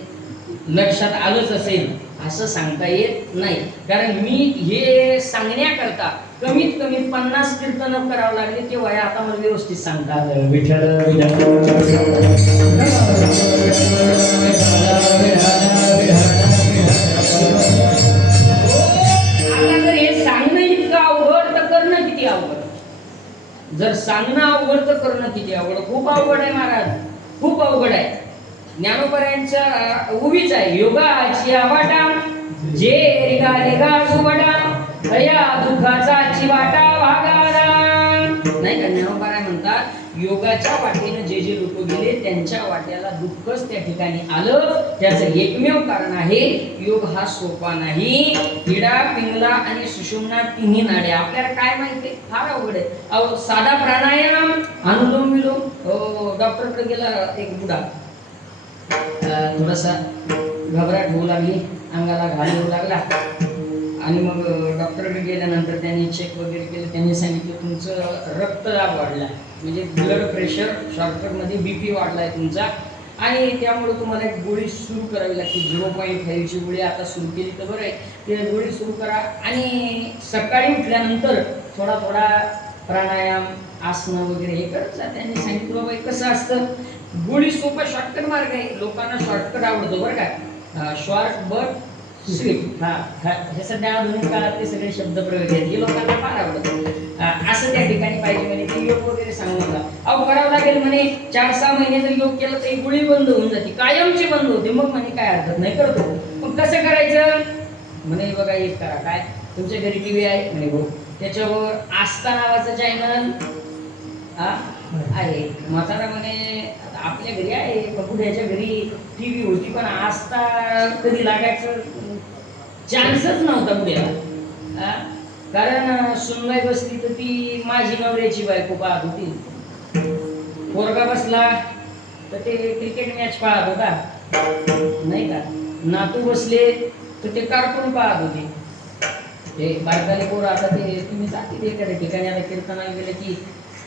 लक्षात आलंच असेल असं सांगता येत नाही. कारण मी हे सांगण्याकरता कमीत कमी 50 कीर्तन करावं लागले तेव्हा हे आता मला व्यवस्थित सांगता आलं. विठ्ठल आता जर हे सांगणं इतकं अवघड तर करणं किती अवघड. जर सांगणं अवघड तर करणं किती अवघड. खूप अवघड आहे महाराज, खूप अवघड आहे. ज्ञानोबरायांच्या उभीच आहे. योगाची वाटा जे रिगाले गाजुबडा या दुःखाचा चिवाटा वागारा. नाही का, ज्ञानोबराय म्हणतात योगाच्या वाटेनं जे जे लोक गेले त्यांच्या वाट्याला दुःखच त्या ठिकाणी आलं. त्याचं एकमेव कारण आहे योग हा सोपा नाही. इडा पिंगला आणि सुषुम्ना तिन्ही नाड्या आपल्याला काय माहिती, फार अवघड आहे. अहो साधा प्राणायाम अनुलोम विलोम. डॉक्टरकडे गेला एक बुडा, थोडासा घबराट होऊ लागली, अंगाला घाल येऊ लागला. आणि मग डॉक्टरकडे गेल्यानंतर त्यांनी चेक वगैरे केलं. त्यांनी सांगितलं तुमचं रक्तदाब वाढला, म्हणजे ब्लड प्रेशर, शॉर्टकटमध्ये BP वाढलाय तुमचा, आणि त्यामुळे तुम्हाला एक गोळी सुरू करावी लागते. 0.5ची गोळी आता सुरू केली तर बरं आहे. ती गोळी सुरू करा आणि सकाळी उठल्यानंतर थोडा थोडा प्राणायाम आसनं वगैरे हे करत जा. त्यांनी सांगितलं बाबा कसं असतं, गोळी सोपा शॉर्टकट मार्ग आहे. लोकांना शॉर्टकट आवडतो बरं का, शॉर्ट बट स्वीट. हे सध्या आधुनिक काळातले सगळे शब्द प्रयोग आहेत, हे लोकांना फार आवडतं. असं त्या ठिकाणी पाहिजे म्हणे. ते योग वगैरे सांगू नका. अहो करावं लागेल म्हणे. 4-6 महिने जर योग केलं तर गोळी बंद होऊन जाते, कायमची बंद होते. मग म्हणे काय हरकत नाही, करतो. मग कसं करायचं म्हणे, बघा एक करा. काय तुमच्या घरी TV आहे म्हणे? हो. त्याच्यावर आस्था नावाचं चॅनल आहे. म्हातारा म्हणे आपल्या घरी आहे, बकुड्याच्या घरी TV होती, पण आस्था कधी लागायचं चान्सच नव्हता बुड्याला. कारण सुनबाई बसली तर ती माझी नवऱ्याची बायको पाहत होती, पोरगा बसला तर ते क्रिकेट मॅच पाहत होता, नाही का, नातू बसले तर ते कार्टून पाहत होते. ते बारकाले पोर आता ते तुम्ही जाते ते एखाद्या ठिकाणी, आता कीर्तनाला गेले की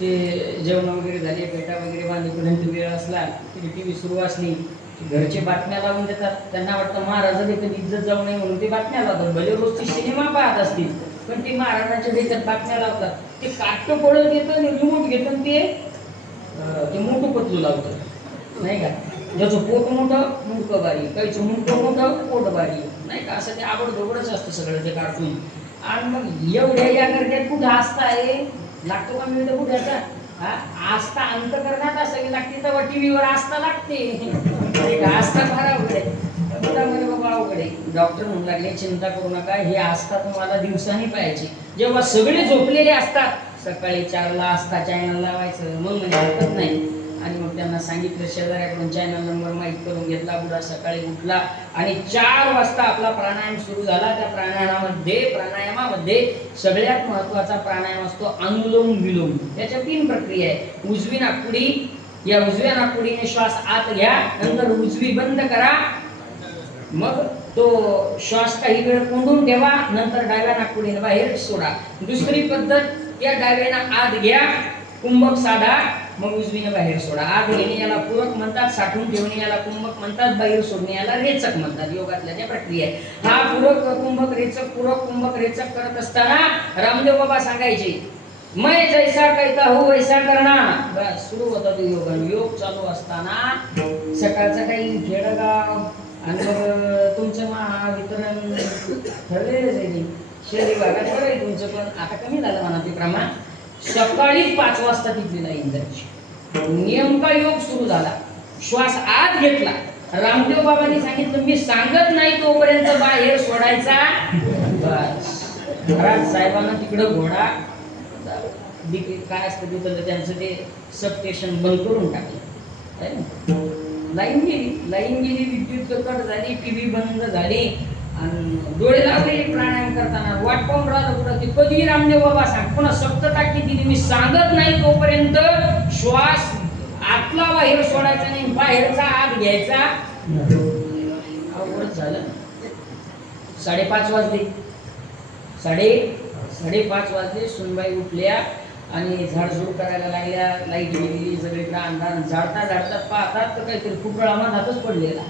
ते जेवण वगैरे झाले, पेटा वगैरे बांधेपर्यंत वेळ असला तरी TV सुरू असली घरचे बातम्या लावून देतात. त्यांना वाटतं महाराजा देखील इज्जत जाऊ नये म्हणून ते बातम्या लावतात. भले रोजची सिनेमा पाहत असतील पण ते महाराजांच्या देखत बातम्या लावतात. ते काट पडत येतं आणि रिमोट घेतं ते मोठं पतलू लावतं, नाही का. ज्याचं पोट मोठं मुंडकं बारी, काहीचं मुंडकं मोठं पोट बारी, नाही का. असं ते आवडधोबडच असतं सगळं ते कार्टून. आणि मग एवढ्या या गर्दीत कुठं आस्था आहे, लागतो का मिळतं कुठ्याचा. आस्था अंतकरणात असावी लागते तेव्हा TV वर आस्था लागते. आस्था फार अवघड आहे. बाबा अवघड आहे. डॉक्टर म्हणू लागले चिंता करू नका, ही आस्था तुम्हाला दिवसांनी पाहायची. जेव्हा सगळे झोपलेले असतात, सकाळी 4ला आस्था चॅनल लावायचं, मग म्हणजे हरकत नाही. आणि मग त्यांना सांगितलं, शेजाऱ्याकडून चॅनल नंबर माहीत करून घेतला. बुडा सकाळी उठला आणि 4 वाजता आपला प्राणायाम सुरू झाला. त्या प्राणायामामध्ये सगळ्यात महत्वाचा प्राणायाम असतो अनुलोम विलोम. त्याच्या 3 प्रक्रिया आहे. उजवी नाकपुडी, या उजव्या नाकपुडीने श्वास आत घ्या, नंतर उजवी बंद करा, मग तो श्वास काही वेळ कोंडून ठेवा, नंतर डाव्या नाकपुडीने बाहेर सोडा. दुसरी पद्धत, या डाव्यानं आत घ्या, कुंभक साधा, मग उजवीने बाहेर सोडा. आत घेणे याला पूरक म्हणतात, साठवून ठेवणे याला कुंभक म्हणतात, बाहेर सोडणे याला रेचक म्हणतात. योगातल्या ज्या प्रक्रिया आहे, हा पूरक कुंभक रेचक, पूरक कुंभक रेचक करत असताना रामदेव बाबा सांगायचे, मैं जैसा कहता हूँ वैसा करना. बस सुरू होता तो योग. योग चालू असताना सकाळचं काही खेडगाव आणि मग तुमचं महावितरण ठरलेलंच आहे. शहरी भागात बरं आहे तुमचं, पण आता कमी झालं म्हणा ते प्रमाण. सकाळी 5 वाजता तिथली लाईन जायची. नेमका योग सुरू झाला, श्वास आत घेतला, रामदेव बाबांनी सांगितलं मी सांगत नाही तोपर्यंत बाहेर सोडायचा. बस महाराज साहेबांना तिकडं घोडा काय असतं तिथं त्यांचं ते सबस्टेशन बंद करून टाकलं. लाईन गेली, विद्युत कट झाली, TV बंद झाली आणि डोळे लागले प्राणायाम करताना. वाट पाहून राहिलं कुठं ते कधी रामदेव बाबा सांग. पुन्हा सक्त टाकी दिली, मी सांगत नाही तोपर्यंत श्वास आतला बाहेर सोडायचा नाही, बाहेरचा आत घ्यायचा. अवघड झालं. 5:30 वाजले. 5:30 वाजले. सुनबाई उठल्या आणि झाडझूड करायला लागल्या. लाईट गेली, सगळीकडे अंधार. झाडता पाहतात तर काहीतरी खूप वेळा हातच पडलेला.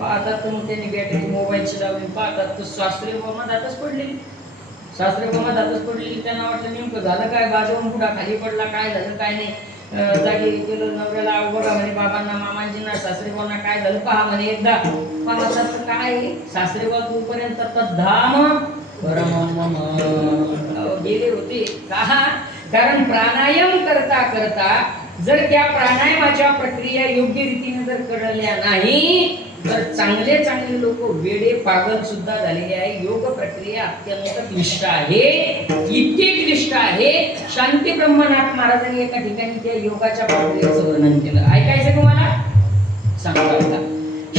पाहतात तर मग त्यांनी बॅटरी मोबाईलची लावली पाहतात तर शास्त्रीय बोमा दातच पडलेली. शास्त्रीय बोमा दातच पडलेली. त्यांना वाटलं नेमकं झालं काय, बाजून पुढा खाली पडला, काय झालं काय नाही. जागी गेलं नवऱ्याला बघा म्हणे, बाबांना मामांजींना सासरे बोना काय झालं पहा म्हणे एकदा. पाहतात तर काय सासरे बा तोपर्यंत धाम परम गेले होते का. कारण प्राणायाम करता करता जर त्या प्राणायामाच्या प्रक्रिया योग्य रीतीने जर कळल्या नाही तर चांगले चांगले लोक वेडे पागल सुद्धा झालेले आहे. योग प्रक्रिया अत्यंत क्लिष्ट आहे, इतकी क्लिष्ट आहे. शांती ब्रह्मनाथ महाराजांनी एका ठिकाणी त्या योगाच्या प्रक्रियेचं वर्णन केलं. ऐकायचं तुम्हाला सांगता का.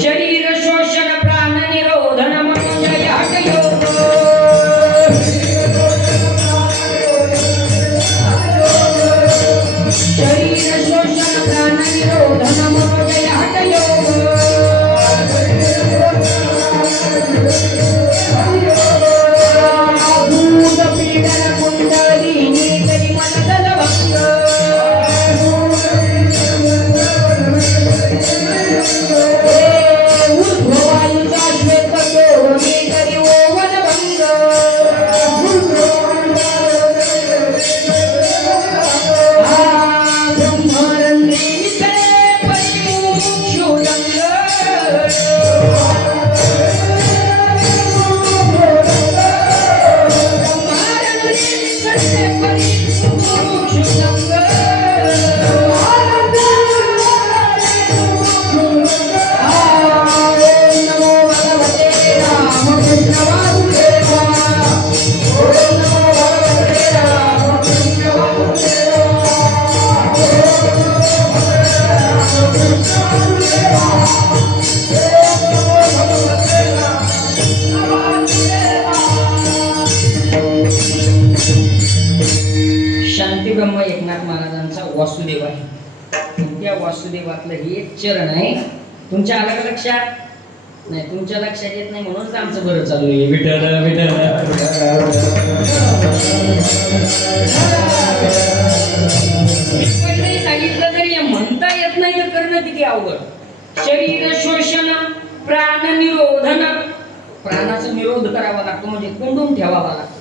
शरीर शोषण प्राण निरोधन मनोजय हठयोग. शरीर शोषण प्राण निरोधन मनोजय हठयोग. शांती ब्रह्म एकनाथ महाराजांचा वासुदेव आहे. त्या वासुदेवातलं हे एक चरण आहे. तुमच्या आलं लक्षात नाही, तुमच्या लक्षात येत नाही म्हणून आमचं बरं चालू आहे. विठ्ठल विठ्ठल सांगितलं तरी म्हणता येत नाही तर करणं किती अवघड. शरीर शोषण प्राण निरोधन, प्राणाचा निरोध करावा लागतो म्हणजे कोंडून ठेवावा लागतो.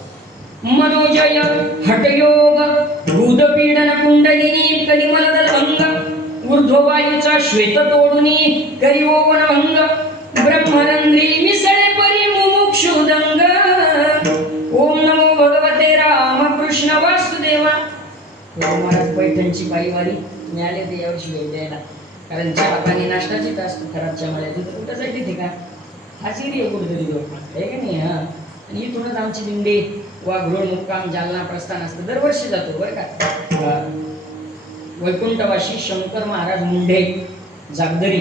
मनोजय हठयोग भूतपीडन कुंडलिनी कलिमलदलभंग ऊर्ध्ववायूचा श्वेत तोडुनी करिओवन भंग ब्रह्मरंध्री मिसळे परी मुमुक्षुदंग. ओम नमो भगवते रामकृष्ण वासुदेवा. महाराज पैठणची पायवारी मिळाले ते यावर्षी भेट द्यायला. कारण चहा पाणी नाश्ताची तास खराबच्या मला तिथं कुठं जायचे ते का हाच एरिया कुठेतरी आहे का नाही. हा आणि इथूनच आमची दिंडी वाघरोळ मुक्काम जालना प्रस्थान असतं, दरवर्षी जातो बरं का. वैकुंठवासी शंकर महाराज मुंढे जागदरी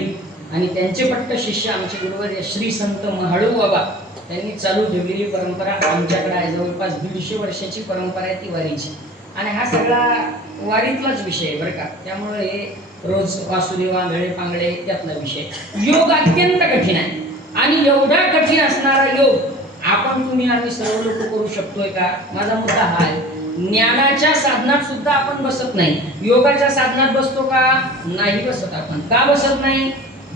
आणि त्यांचे पट्ट शिष्य आमचे गुरुवर्य श्री संत महाळू बाबा त्यांनी चालू ठेवलेली परंपरा आमच्याकडे आहे. जवळपास 150 वर्षाची परंपरा आहे ती वारीची. आणि हा सगळा वारीतलाच विषय आहे बरं का. त्यामुळे हे रोज वासुदेवा वेळे पांगडे त्यातला विषय. योग अत्यंत कठीण आहे आणि एवढा कठीण असणारा योग आपण तुम्ही आम्ही सर्व लोक करू शकतोय का. माझा मुद्दा हा आहे. ज्ञानाच्या साधनात सुद्धा आपण बसत नाही, योगाच्या साधनात बसतो का नाही बसत. आपण का बसत नाही.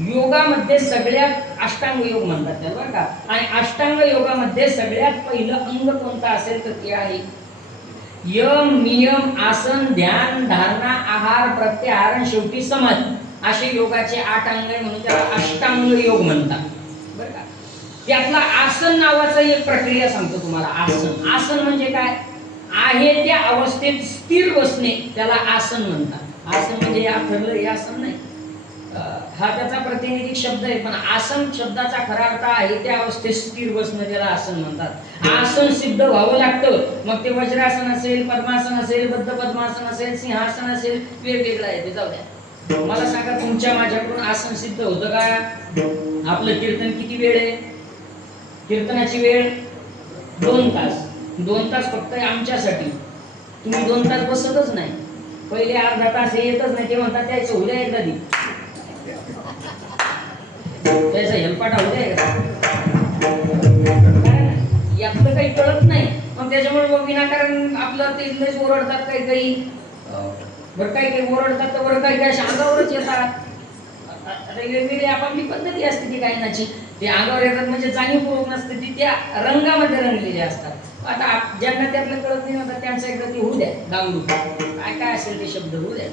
योगामध्ये सगळ्यात अष्टांग योग म्हणतात त्याला बरं का. आणि अष्टांग योगामध्ये सगळ्यात पहिलं अंग कोणतं असेल तर ते आहे यम नियम आसन ध्यान धारणा आहार प्रत्याहार आणि शेवटी समाधी. असे योगाचे 8 अंग आहे म्हणून त्याला अष्टांग योग म्हणतात बरं का. त्यातला आसन नावाचा एक प्रक्रिया सांगतो तुम्हाला. आसन, आसन म्हणजे काय आहे त्या अवस्थेत स्थिर बसणे त्याला आसन म्हणतात. आसन म्हणजे या ठरलं हे आसन नाही, हा त्याचा प्रातिनिधिक शब्द आहे. पण आसन शब्दाचा खरा अर्थ आहे त्या अवस्थेत स्थिर बसणं त्याला आसन म्हणतात. आसन सिद्ध व्हावं लागतं. मग ते वज्रासन असेल, पद्मासन असेल, बद्ध पद्मासन असेल, सिंहासन असेल, वेगवेगळं आहे ते जाऊ द्या. मला सांगा तुमच्या माझ्याकडून आसन सिद्ध होतं का. आपलं कीर्तन किती वेळ आहे. कीर्तनाची वेळ 2 तास. 2 तास फक्त आमच्यासाठी. तुम्ही 2 तास बसतच नाही. पहिले अर्धा तास हे येतच नाही. ते म्हणतात त्याचं उद्या एकदा दे, त्याचा हेलपाटा उद्या एकदा. यातलं काही कळत नाही. मग त्याच्यामुळे मग विनाकारण आपलं ते इंग्लिश ओरडतात काही काही. बरं काही काही ओरडतात तर बरं काही काही अंगावरच येतात. आता वेगवेगळी आपापली पद्धती असते ती गायनाची. ते अंगावर येतात म्हणजे जाणीवपूर्वक नसते, ती त्या रंगामध्ये रंगलेली असतात. आता ज्यांना त्यातलं कळत नाही आता त्यांचं एकदा ते होऊ द्या गांगडू, काय काय असेल ते शब्द होऊ द्या.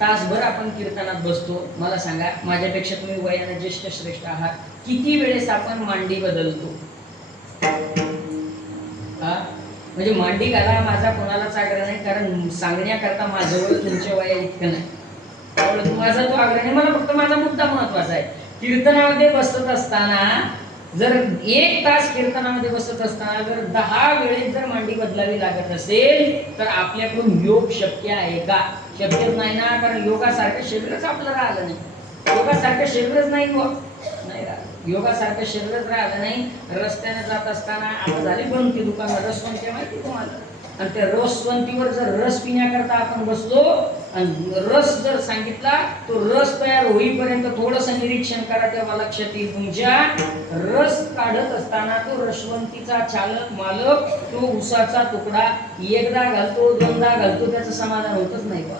तासभर आपण कीर्तनात बसतो. मला सांगा, माझ्यापेक्षा तुम्ही वयाने ज्येष्ठ श्रेष्ठ आहात, किती वेळेस आपण मांडी बदलतो? हा, म्हणजे मांडी घाला माझा कोणालाच आग्रह नाही, कारण सांगण्याकरता माझ्याजवळ तुमच्या वया इतकं नाही. माझा तो आग्रह नाही, मला फक्त माझा मुद्दा महत्वाचा आहे. कीर्तनामध्ये बसत असताना जर 1 तास कीर्तनामध्ये बसत असताना जर 10 वेळेस जर मांडी बदलावी लागत असेल तर आपल्याकडून योग शक्य आहे का? शक्यच नाही ना, कारण योगासारखं शरीरच आपलं राहिलं नाही. योगासारखं शरीरच नाही राहिलं, योगासारखं शरीरच राहिलं नाही. रस्त्याने जात असताना आता झाली बंद ती दुकानं, रसवंती माहिती तुम्हाला, आणि त्या रसवंतीवर जर रस पिण्याकरता आपण बसलो आणि रस जर सांगितला, तो रस तयार होईपर्यंत थोडस निरीक्षण करा, तेव्हा लक्षात येईल तुमच्या. रस काढत असताना तो रसवंतीचा चालक मालक तो उसाचा तुकडा एकदा घालतो, दोनदा घालतो, त्याचं समाधान होतच नाही बा.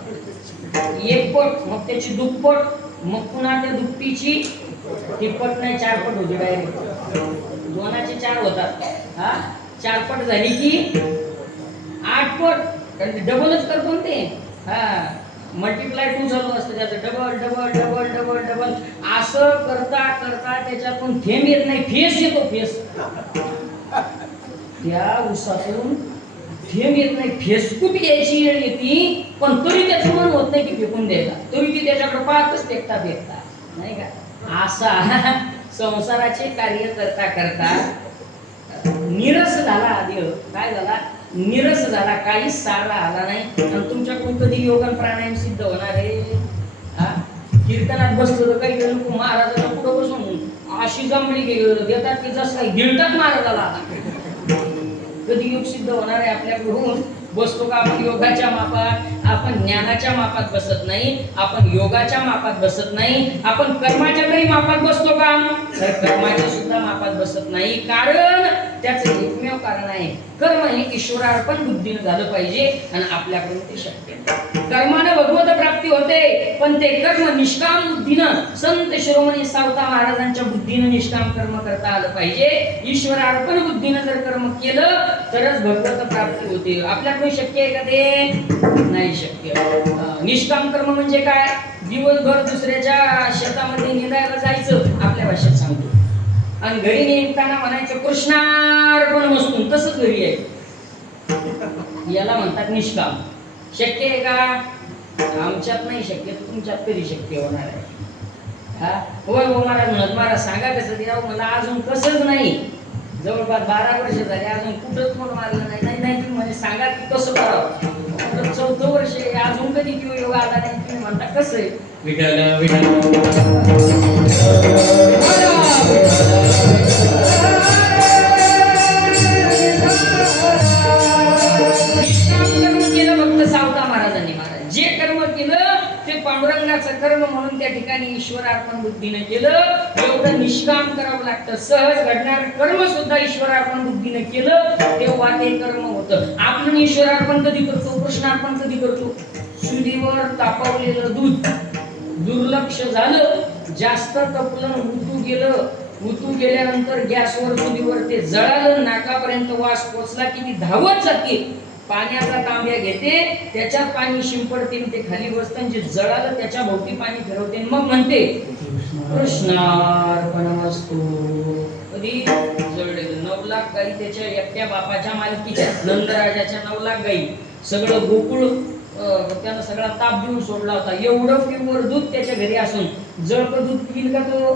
1 पट, मग त्याची दुप्पट, मग पुन्हा त्या दुपटीची तिप्पट नाही 4 पट होती डायरेक्ट. 2चे 4 होतात. हा, 4 पट झाली की 8 पट, कारण डबलच करतो ना ते. हा, मल्टिप्लाय 2 चालू असतं त्याचं, double double double double double असं करता करता त्याच्यातून थेंब येत नाही, फेस येतो, फेस. त्या उसातून थेंब येत नाही, फेसकूट यायची वेळ येते, पण तरी त्याचं मन होत नाही की फेकून द्यायला, तरी ती त्याच्याकडे पाहतच फेकता फेकता, नाही का? असा संसाराचे कार्य करता करता निरस झाला आधी. काय झाला? निरस झाला, काही सारा आला नाही. आणि तुमच्याकडून कधी योग आणि प्राणायाम सिद्ध होणार आहे? हा, कीर्तनात बसलो तर काही लोक महाराजांना पुढे बसून अशी जमली देतात की जसं काही गिळतात महाराजाला. कधी योग सिद्ध होणार आहे आपल्याकडून? बसतो का आपण योगाच्या मापात? आपण ज्ञानाच्या मापात बसत नाही, आपण योगाच्या मापात बसत नाही, आपण कर्माच्या तरी मापात बसतो का? तर कर्माच्या सुद्धा मापात बसत नाही. कारण त्याचं एकमेव कारण आहे, कर्म हे ईश्वरार्पण बुद्धीने झालं पाहिजे, आणि आपल्याकडून ते शक्य नाही. कर्मानं भगवत प्राप्ती होते, पण ते कर्म निष्काम बुद्धीनं, संत शिरोमणी सावता महाराजांच्या बुद्धीनं निष्काम कर्म करता आलं पाहिजे. ईश्वरार्पण बुद्धीनं जर कर्म केलं तरच भगवत प्राप्ती होते. आपल्याकडून शक्य आहे का ते? नाही शक्य. निष्काम कर्म म्हणजे काय? दिवसभर दुसऱ्याच्या शेतामध्ये निंदायला जायचं, आपल्या भाषेत सांगतो, आणि घरी निघताना म्हणायचं कृष्णार्पण वस्तू, तसंच घरी आहे. याला म्हणतात निष्काम. शक्य आहे का? आमच्यात नाही शक्य, तुमच्यात कधी शक्य होणार आहे? हा, होय हो महाराज म्हणत, महाराज सांगा कसं द्यावं? मला अजून कसंच नाही, जवळपास 12 वर्ष झाले, अजून कुठंच कोण मारलं नाही. नाही नाही, तुम्ही म्हणजे सांगा की कसं करावं? 4थं वर्ष आहे, अजून कधी किंवा योग आला नाही. तुम्ही म्हणता कसं आहे? विठाला विठाला जे कर्म केलं ते पांडुरंगाचं कर्म म्हणून त्या ठिकाणी ईश्वरार्पण बुद्धीने केलं. एवढं निष्काम करावं लागतं. सहज घडणार कर्म सुद्धा ईश्वरार्पण बुद्धीने केलं तेव्हा ते कर्म होतं. आपण ईश्वरार्पण कधी करतो? कृष्णार्पण कधी करतो? चुलीवर तापवलेलं दूध दुर्लक्ष झालं, जास्त तपलं, उतू गेल्यानंतर गॅसवर चुलीवर ते जळालं, नाकापर्यंत वास पोचला की ती धावत जाते, पाण्याचा तांब्या घेते, त्याच्यात पाणी शिंपडते, ते खाली बसतं, जे जळालं त्याच्या भोवती पाणी फिरवते, मग म्हणते कृष्णार्पणमस्तु. कधी जळलेलं 9 लाख गाई त्याच्या एकट्या बापाच्या मालकीच्या, नंदराजाच्या 9 लाख गाई, सगळं गोकुळ त्यानं सगळा ताप देऊन सोडला होता. एवढं प्युअर दूध त्याच्या घरी असून जळकं दूध पिल का तो?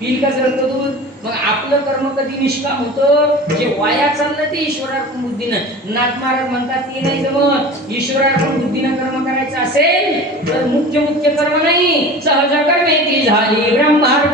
पिल का जळकं दूध? मग आपलं कर्म कधी निष्काम होतं? जे वाया चाललं ते ईश्वरार्पण बुद्धीनं. नाथ महाराज म्हणतात ते नाही जमत. ईश्वरार्पण बुद्धीनं कर्म करायचं असेल तर मुख्य कर्म नाही, सहज कर्मे ती झाली ब्रह्मार्पण.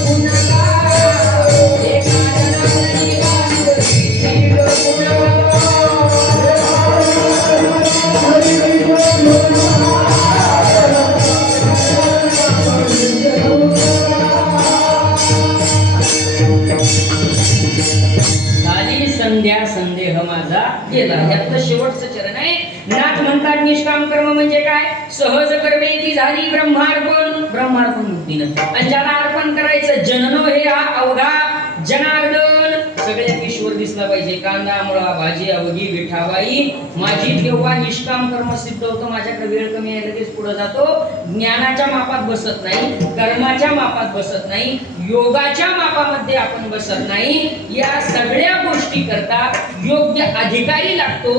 पुन्हा संध्या संदेह माझा गेला. यातलं शेवटचं चरण आहे. नाथ म्हणतात निष्काम कर्म म्हणजे काय? सहज कर्मे ती झाली ब्रह्मार्पण. ब्रह्मार्पण बुद्धीनं. आणि ज्याला अर्पण करायचं जननो हे हा अवघा जनार्दन. सगळ्यात ईश्वर दिसला पाहिजे. कांदा मुळा भाजी अवघी विठाबाई माझी. तेव्हा निष्काम कर्म सिद्ध होतं. माझ्याकडे वेळ कमी आहे लगेच पुढे जातो. ज्ञानाच्या मापात बसत नाही, कर्माच्या मापात बसत नाही, योगाच्या मापामध्ये आपण बसत नाही. या सगळ्या गोष्टी करता योग्य अधिकारी लागतो.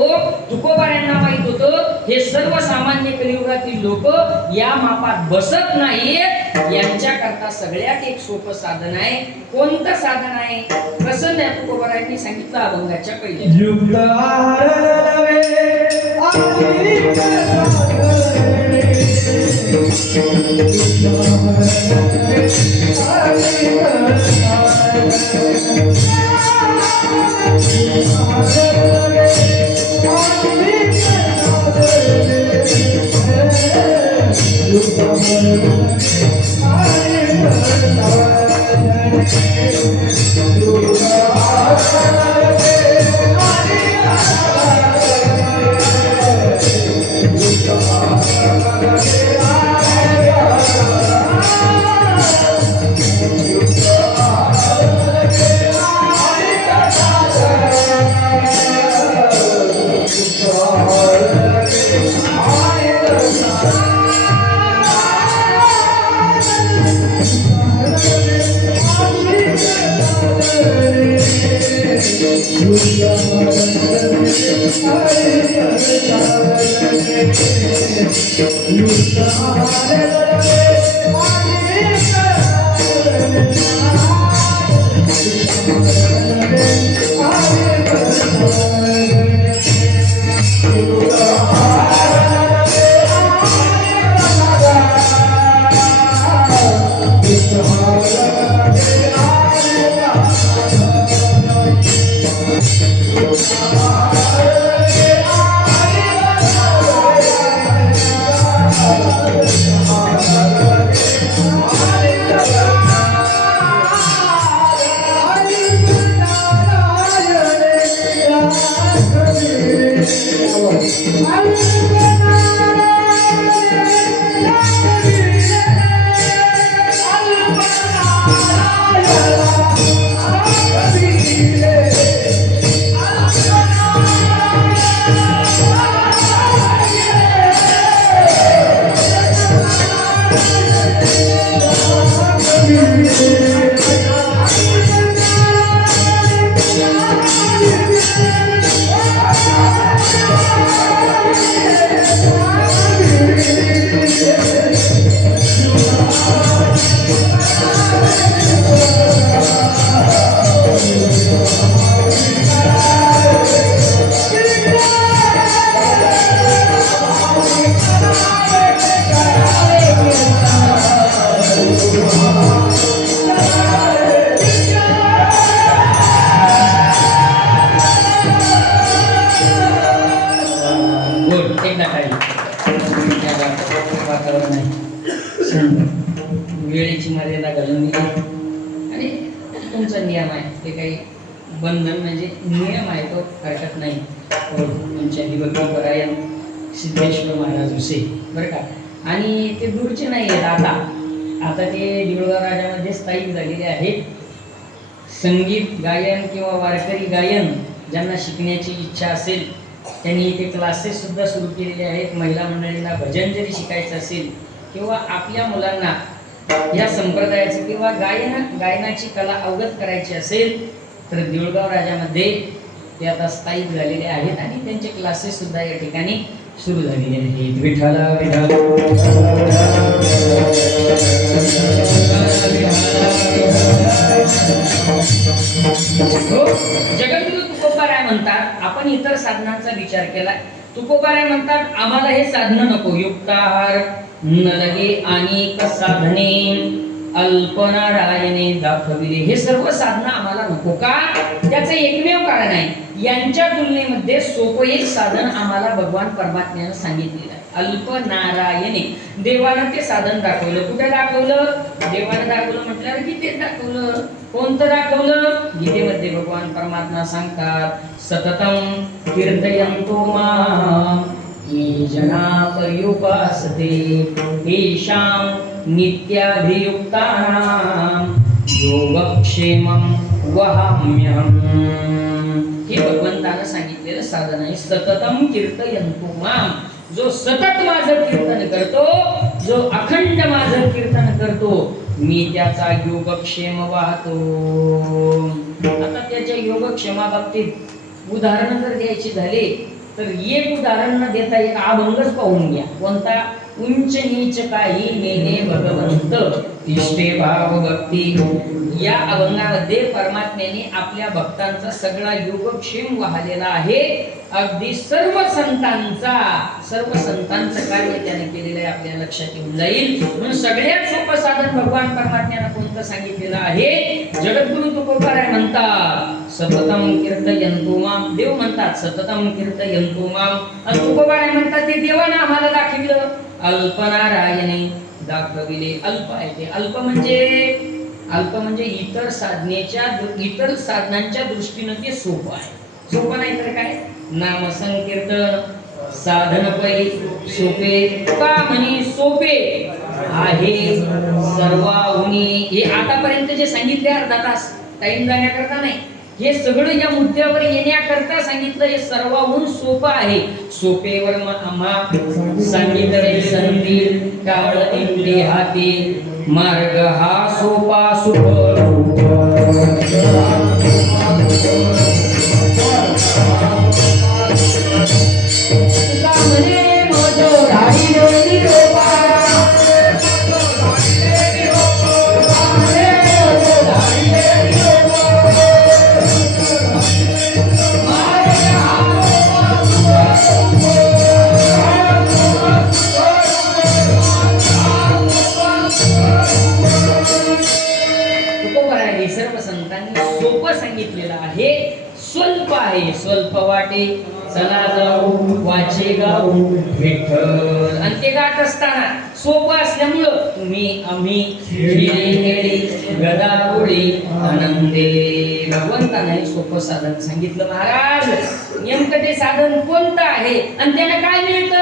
तुकोबारायांना माहित होतं हे सर्वसामान्य कलियुगातील लोक या मापात बसत नाहीत. यांच्या करता सगळ्यात एक सोपं साधन आहे. कोणतं साधन आहे? प्रसन्न तुकोबारायांनी सांगितलं अभंगाच्या पहिल्या. युक्त वेळेची मर्यादा घालून दिली आणि तुमचा नियम आहे ते काही बंधन म्हणजे नियम आहे तो हरकत नाही. तुमच्या दिवसपरायण सिद्धेश्वर महाराज हुसे बरं का. आणि ते दूरचे नाही आहेत. आता ते दिवळगाव राजामध्ये स्थायिक झालेले आहेत. संगीत गायन किंवा वारकरी गायन ज्यांना शिकण्याची इच्छा असेल त्यांनी इथे क्लासेस सुद्धा सुरू केलेले आहेत. महिला मंडळींना भजन जरी शिकायचं असेल किंवा आपल्या मुलांना या संप्रदायाची किंवा गायनाची कला अवगत करायची असेल तर दिवळगाव राजामध्ये ते आता स्थायिक झालेले आहेत आणि त्यांचे क्लासेस सुद्धा या ठिकाणी सुरू झालेले आहेत. विठ्ठला जगद्गुरु तुकोबाराय म्हणतात आपण इतर साधनांचा विचार केला. तुकोबाराय म्हणतात आम्हाला हे साधन नको. युक्ताहार न लगे आणि साधने अल्पनारायणे दाखविले. हे सर्व साधना आम्हाला नको का? त्याचं एकमेव कारण आहे. यांच्या तुलनेमध्ये सोपं एक साधन आम्हाला भगवान परमात्म्याने सांगितलेलं आहे. अल्पनारायणे. देवानं ते साधन दाखवलं. कुठे दाखवलं? देवानं दाखवलं म्हटल्यावर की तेच दाखवलं. कोणतं दाखवलं? गीतेमध्ये भगवान परमात्मा सांगतात सततम कीर्तयन्तो मां ये जना पर्युपासते तेषां नित्याभियुक्तानां योगक्षेमं वहाम्यहम्. हे भगवंतानं सांगितलेलं साधन आहे. सततम कीर्तयन्तो मां, जो सतत माझं कीर्तन करतो, जो अखंड माझं कीर्तन करतो, मी त्याचा योगक्षेम वाहतो. आता त्याच्या योगक्षेमाबाबतीत उदाहरण जर द्यायची झाले तर एक उदाहरण न देता एक अभंगच पाहून घ्या. कोणता? उंच नीच काही नेने भगवंत इष्टे भाव भक्ती. या अभंगामध्ये परमात्म्याने आपल्या भक्तांचा सगळा योगक्षेम वाहलेला आहे. अगदी सर्व संतांचं कार्य त्याने केलेलं आहे, आपल्या लक्षात येऊन जाईल. म्हणून सगळ्यात सोपं साधन भगवान परमात्म्यानं कोणतं सांगितलेलं आहे? जगद्गुरु तुकोबाराय म्हणतात सततम कीर्तयन्तो मां. देव म्हणतात सततम कीर्तयन्तो मां, आणि तुकोबाराय म्हणतात ते देवानं आम्हाला दाखविलं. अल्पनारायणे दाखविले. अल्प आहे ते. अल्प म्हणजे इतर साधनांच्या दृष्टीनं ते सोपं आहे. सोपं नाही तर काय? नाम संकीर्तन साधन पै सोपे का म्हणे सोपे आहे सर्वाहुनी. हे आतापर्यंत जे सांगितले अर्धा तास टाइम जाण्याकरता नाही, हे सगळं या मुद्द्यावर येण्याकरता सांगितलं. हे सर्वाहून सोपं आहे. सोपेवर आम्हा सांगितले संधी काळ इंद्रिय हाती मार्ग हा सोपा सुख. स्वल्प वाटे चला जाऊ वाचे गाऊ विठ्ठल. आणि ते गात असताना सोपं असल्यामुळं तुम्ही आम्ही खेळी गदारोळी आनंदे. भगवंताने सोपं साधन सांगितलं. महाराज नेमकं ते साधन कोणतं आहे आणि त्याला काय मिळतं?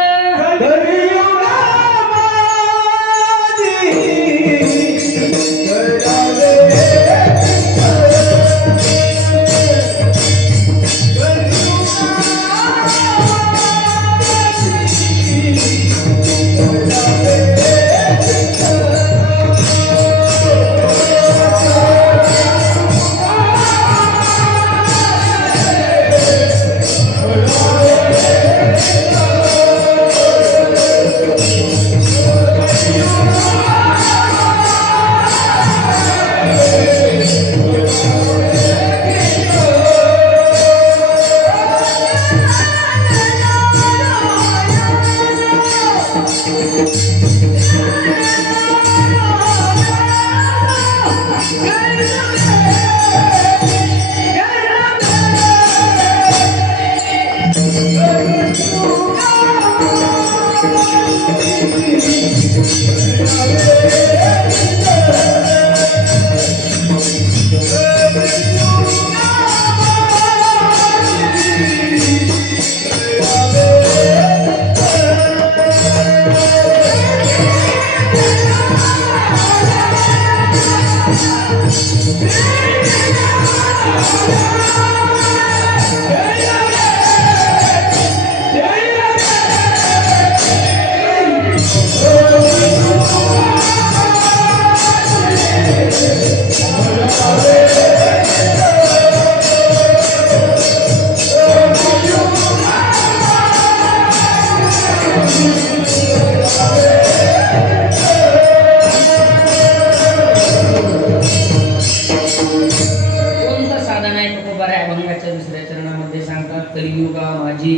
कलियुगा माझी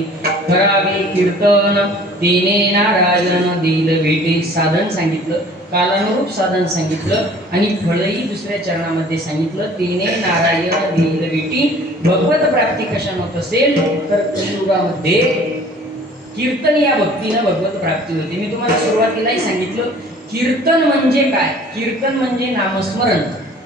करावे कीर्तन तिने नारायण दिल भेटे. साधन सांगितलं, कालानुरूप साधन सांगितलं आणि फळही दुसऱ्या चरणामध्ये सांगितलं. तिने नारायण दिल भेटी. भगवत प्राप्ती कशानं होत असेल तर कलियुगामध्ये कीर्तन या भक्तीनं भगवत प्राप्ती होते. मी तुम्हाला सुरुवातीलाही सांगितलं कीर्तन म्हणजे काय. कीर्तन म्हणजे नामस्मरण.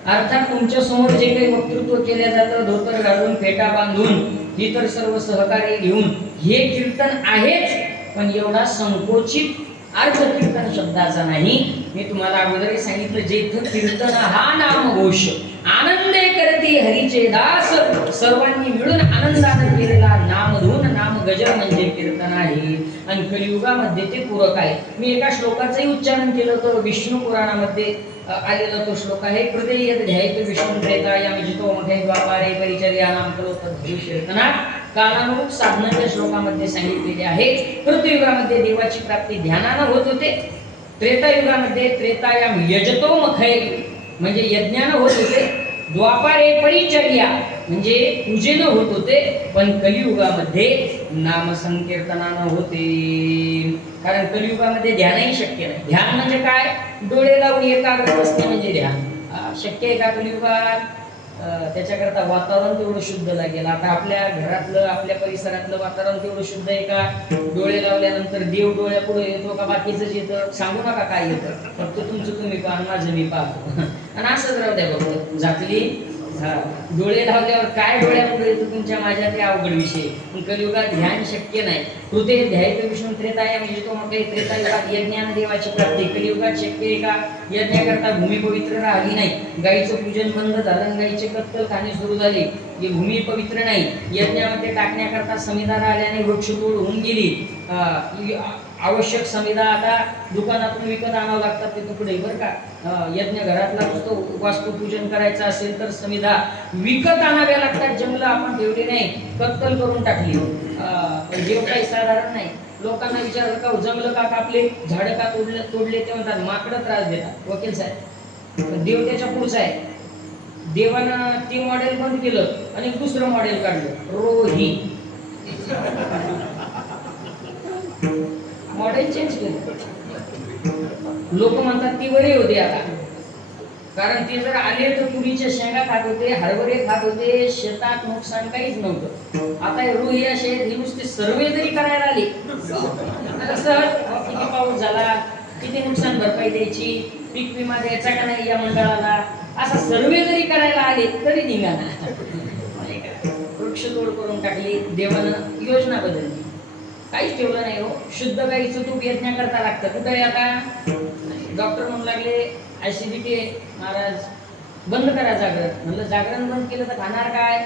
अर्थात तुमच्या समोर जे काही वक्तृत्व केलं जातं धोतर घालून फेटा बांधून इतर सर्व सहकार्य घेऊन हे कीर्तन आहेच, पण एवढा संकोचित अर्थ कीर्तन शब्दाचा नाही. मी तुम्हाला अगोदरही सांगितलं, जेथ कीर्तन हा नामघोष आनंदे करते हरीचे दास, सर्वांनी मिळून आनंदाने केलेला नामधून नाम गजर म्हणजे कीर्तन आहे. आणि कलियुगामध्ये ते पूरक आहे. मी एका श्लोकाचंही उच्चारण केलं तर विष्णू पुराणामध्ये आलेला तो श्लोक आहे, हृदय यद ध्यायेत विष्णू प्रेतायाम जितो मखे द्वापारे परिचर्यानाम करोत कीर्तना. कालानुरूप साधनाच्या श्लोकामध्ये सांगितलेले आहे. कृतयुगामध्ये देवाची प्राप्ती ध्यानानं होत होते, त्रेतायुगामध्ये त्रेतायाम यजतो मखै म्हणजे यज्ञानं होत होते, द्वापारे परिचर्या म्हणजे पूजेनं होत होते, पण कलियुगामध्ये नाम संकीर्तनानं होते. कारण कलियुगामध्ये ध्यानही शक्य नाही. ध्यान म्हणजे काय? डोळे लावून एकाग्र बसणे म्हणजे ध्यान शक्य आहे का कलियुगात? त्याच्याकरता वातावरण तेवढं शुद्ध लागेल. आता आपल्या घरातलं आपल्या परिसरातलं वातावरण तेवढं शुद्ध आहे का? डोळे लावल्यानंतर देव डोळ्यापुढे येतो का बाकीच येतं? सांगू नका काय येतं, फक्त तुमचं तुम्ही पहा, माझं मी पाहतो. आणि असंच राहू द्या बघ झाकली. डोळे लावल्यावर काय डोळ्यापुढे येतो तुमच्या माझ्या, ते अवघड विषय. पण कलियुगात ध्यान शक्य नाही. हृदय ध्यायेत विष्णू त्रेताया म्हणजे तो मग काही त्रेतायुगात यज्ञान देवाची प्राप्ती. कलियुगात शक्य आहे का? यज्ञाकरता भूमी पवित्र राहिली नाही. गाईचं पूजन बंद झालं, गाईचे कत्तल खाणे सुरू झाले, ही भूमी पवित्र नाही. यज्ञामध्ये टाकण्याकरता समिधा राहिल्याने वृक्षतोड होऊन गेली. आवश्यक समिधा आता दुकानातून विकत आणावं लागतात ते तुकडे बरं का. यज्ञ घरातला नुसतं वास्तुपूजन करायचं असेल तर समिधा विकत आणाव्या लागतात. जंगलं आपण ठेवली नाही, कत्तल करून टाकली. पण देव काही साधारण नाही. लोकांना विचारलं का जंगलं का कापले, झाडं का तोडले ते म्हणतात माकडं त्रास देतात वकील साहेब. पण देव त्याच्या पुढचा आहे. देवानं ते मॉडेल बंद केलं आणि दुसरं मॉडेल काढलं, रोही. मॉडेल चेंज केलं. लोक म्हणतात ती बरी होती आता, कारण ते जर आले तर तुरीच्या शेंगा खात होते, हरभरे खात होते, शेतात नुकसान काहीच नव्हतं. आता रोही असे हे नुसते सर्वे जरी करायला आले, किती पाऊस झाला, किती नुकसान भरपाई द्यायची, पीक विमा द्यायचा का नाही या मंडळाला, असा सर्वे जरी करायला आले तरी निघाला. वृक्षतोड करून टाकली. देवानं योजना बदलली, काहीच ठेवलं नाही. हो, शुद्ध गाईचं तूप यज्ञाकरता लागतं. कुठं आहे आता? डॉक्टर म्हणू लागले ऍसिडिटी आहे, महाराज बंद करा जागरण. म्हणलं जागरण बंद केलं तर खाणार काय?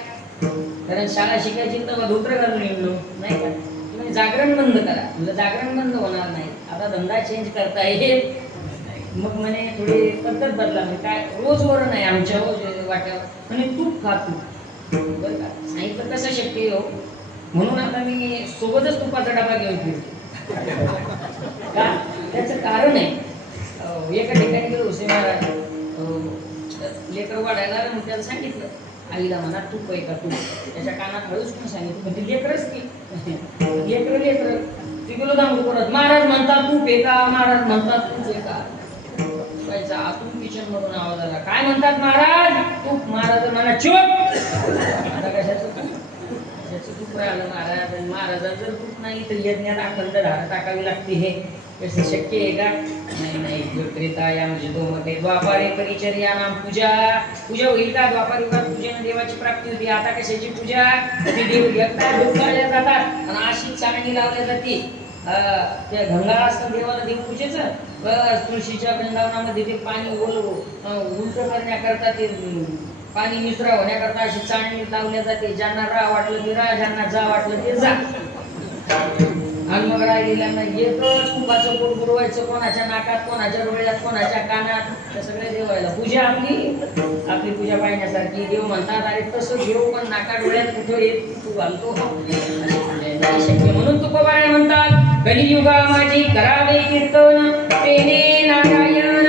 कारण शाळा शिकायची तर धोत्र घालून येऊ नाही का. तुम्ही जागरण बंद करा. म्हणलं जागरण बंद होणार नाही, आता धंदा चेंज करता येईल. मग म्हणे थोडी पद्धत बदला. म्हणजे काय रोज वरण आहे आमच्या वाट्यावर, म्हणे तूप खा तू. बरं का, सांगितलं कसं शक्य आहे हो. म्हणून आता मी सोबतच तुपाचा डबा घेऊन फिरतो. का? त्याचं कारण आहे. एका ठिकाणी गेलो महाराज, लेकर वाढायला, मग त्याला सांगितलं आईला म्हणा तूप आहे का तूप. त्याच्या कानात हळूच पण सांगितलं, पण ती लेकरच की लेकर ती गेलो दांगू करत, महाराज म्हणतात तूप आहे का, महाराज म्हणतात तूप आहे का. आतून किचन मधून आवाज आला, काय म्हणतात महाराज? तूप. महाराज म्हणा चूप. आता कशाचं तूप राहिलं महाराज. आणि महाराजांचं जर तूप नाही तर यज्ञात अखंड धार टाकावी लागते. हे कसं शक्य आहे का? नाही. त्रेतायाम जितो मते द्वापारे परिचर्या नाम पूजा. पूजा होईल का? द्वापार युगात पूजेनं देवाची प्राप्ती होती. आता कशाची पूजा? ते देव ढोकळल्या जातात आणि अशी चाळणी लावल्या जाते. त्या गंगा असतं देवाला देवपूजेचं, बस तुळशीच्या वृंदावनामध्ये ते पाणी उलट करण्याकरता, ते पाणी मिश्र होण्याकरता अशी चाळणी लावल्या जाते. ज्यांना रा वाटलं ते रा, ज्यांना जा वाटलं ते जा. आणि मग राहिलेल्यांना येतच तुपाचं पोट बुडवायचं, कोणाच्या नाकात, कोणाच्या डोळ्यात, कोणाच्या कानात. त्या सगळ्या देवायला पूजा आपली पूजा पाहण्यासारखी. देव म्हणतात अरे तसं देव पण नाका डोळ्यात कुठं येत तू घालतो शक्य. म्हणून तुकोबाने म्हणतात कलियुगा माझी करावे कीर्तन तेने नारायण.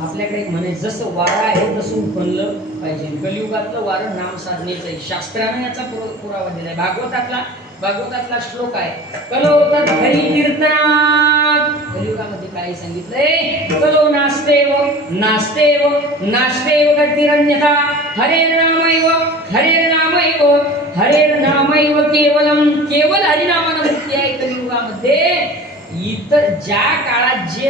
आपल्याकडे एक म्हणे जसं वारं आहे तसं उपनलं पाहिजे. कलियुगातलं वारं नाम साधनेचं आहे. शास्त्राने याचा पुरावा दिलाय. भागवतातला श्लोक आहे, कलो तत् हरी कीर्तनात. कलियुगामध्ये काय सांगितलंय? कलो नास्तेव गतिरन्यथा हरेर्नामैव केवलम. केवल हरिनामानं मुक्ती आहे कलियुगामध्ये. इतर ज्या काळात जे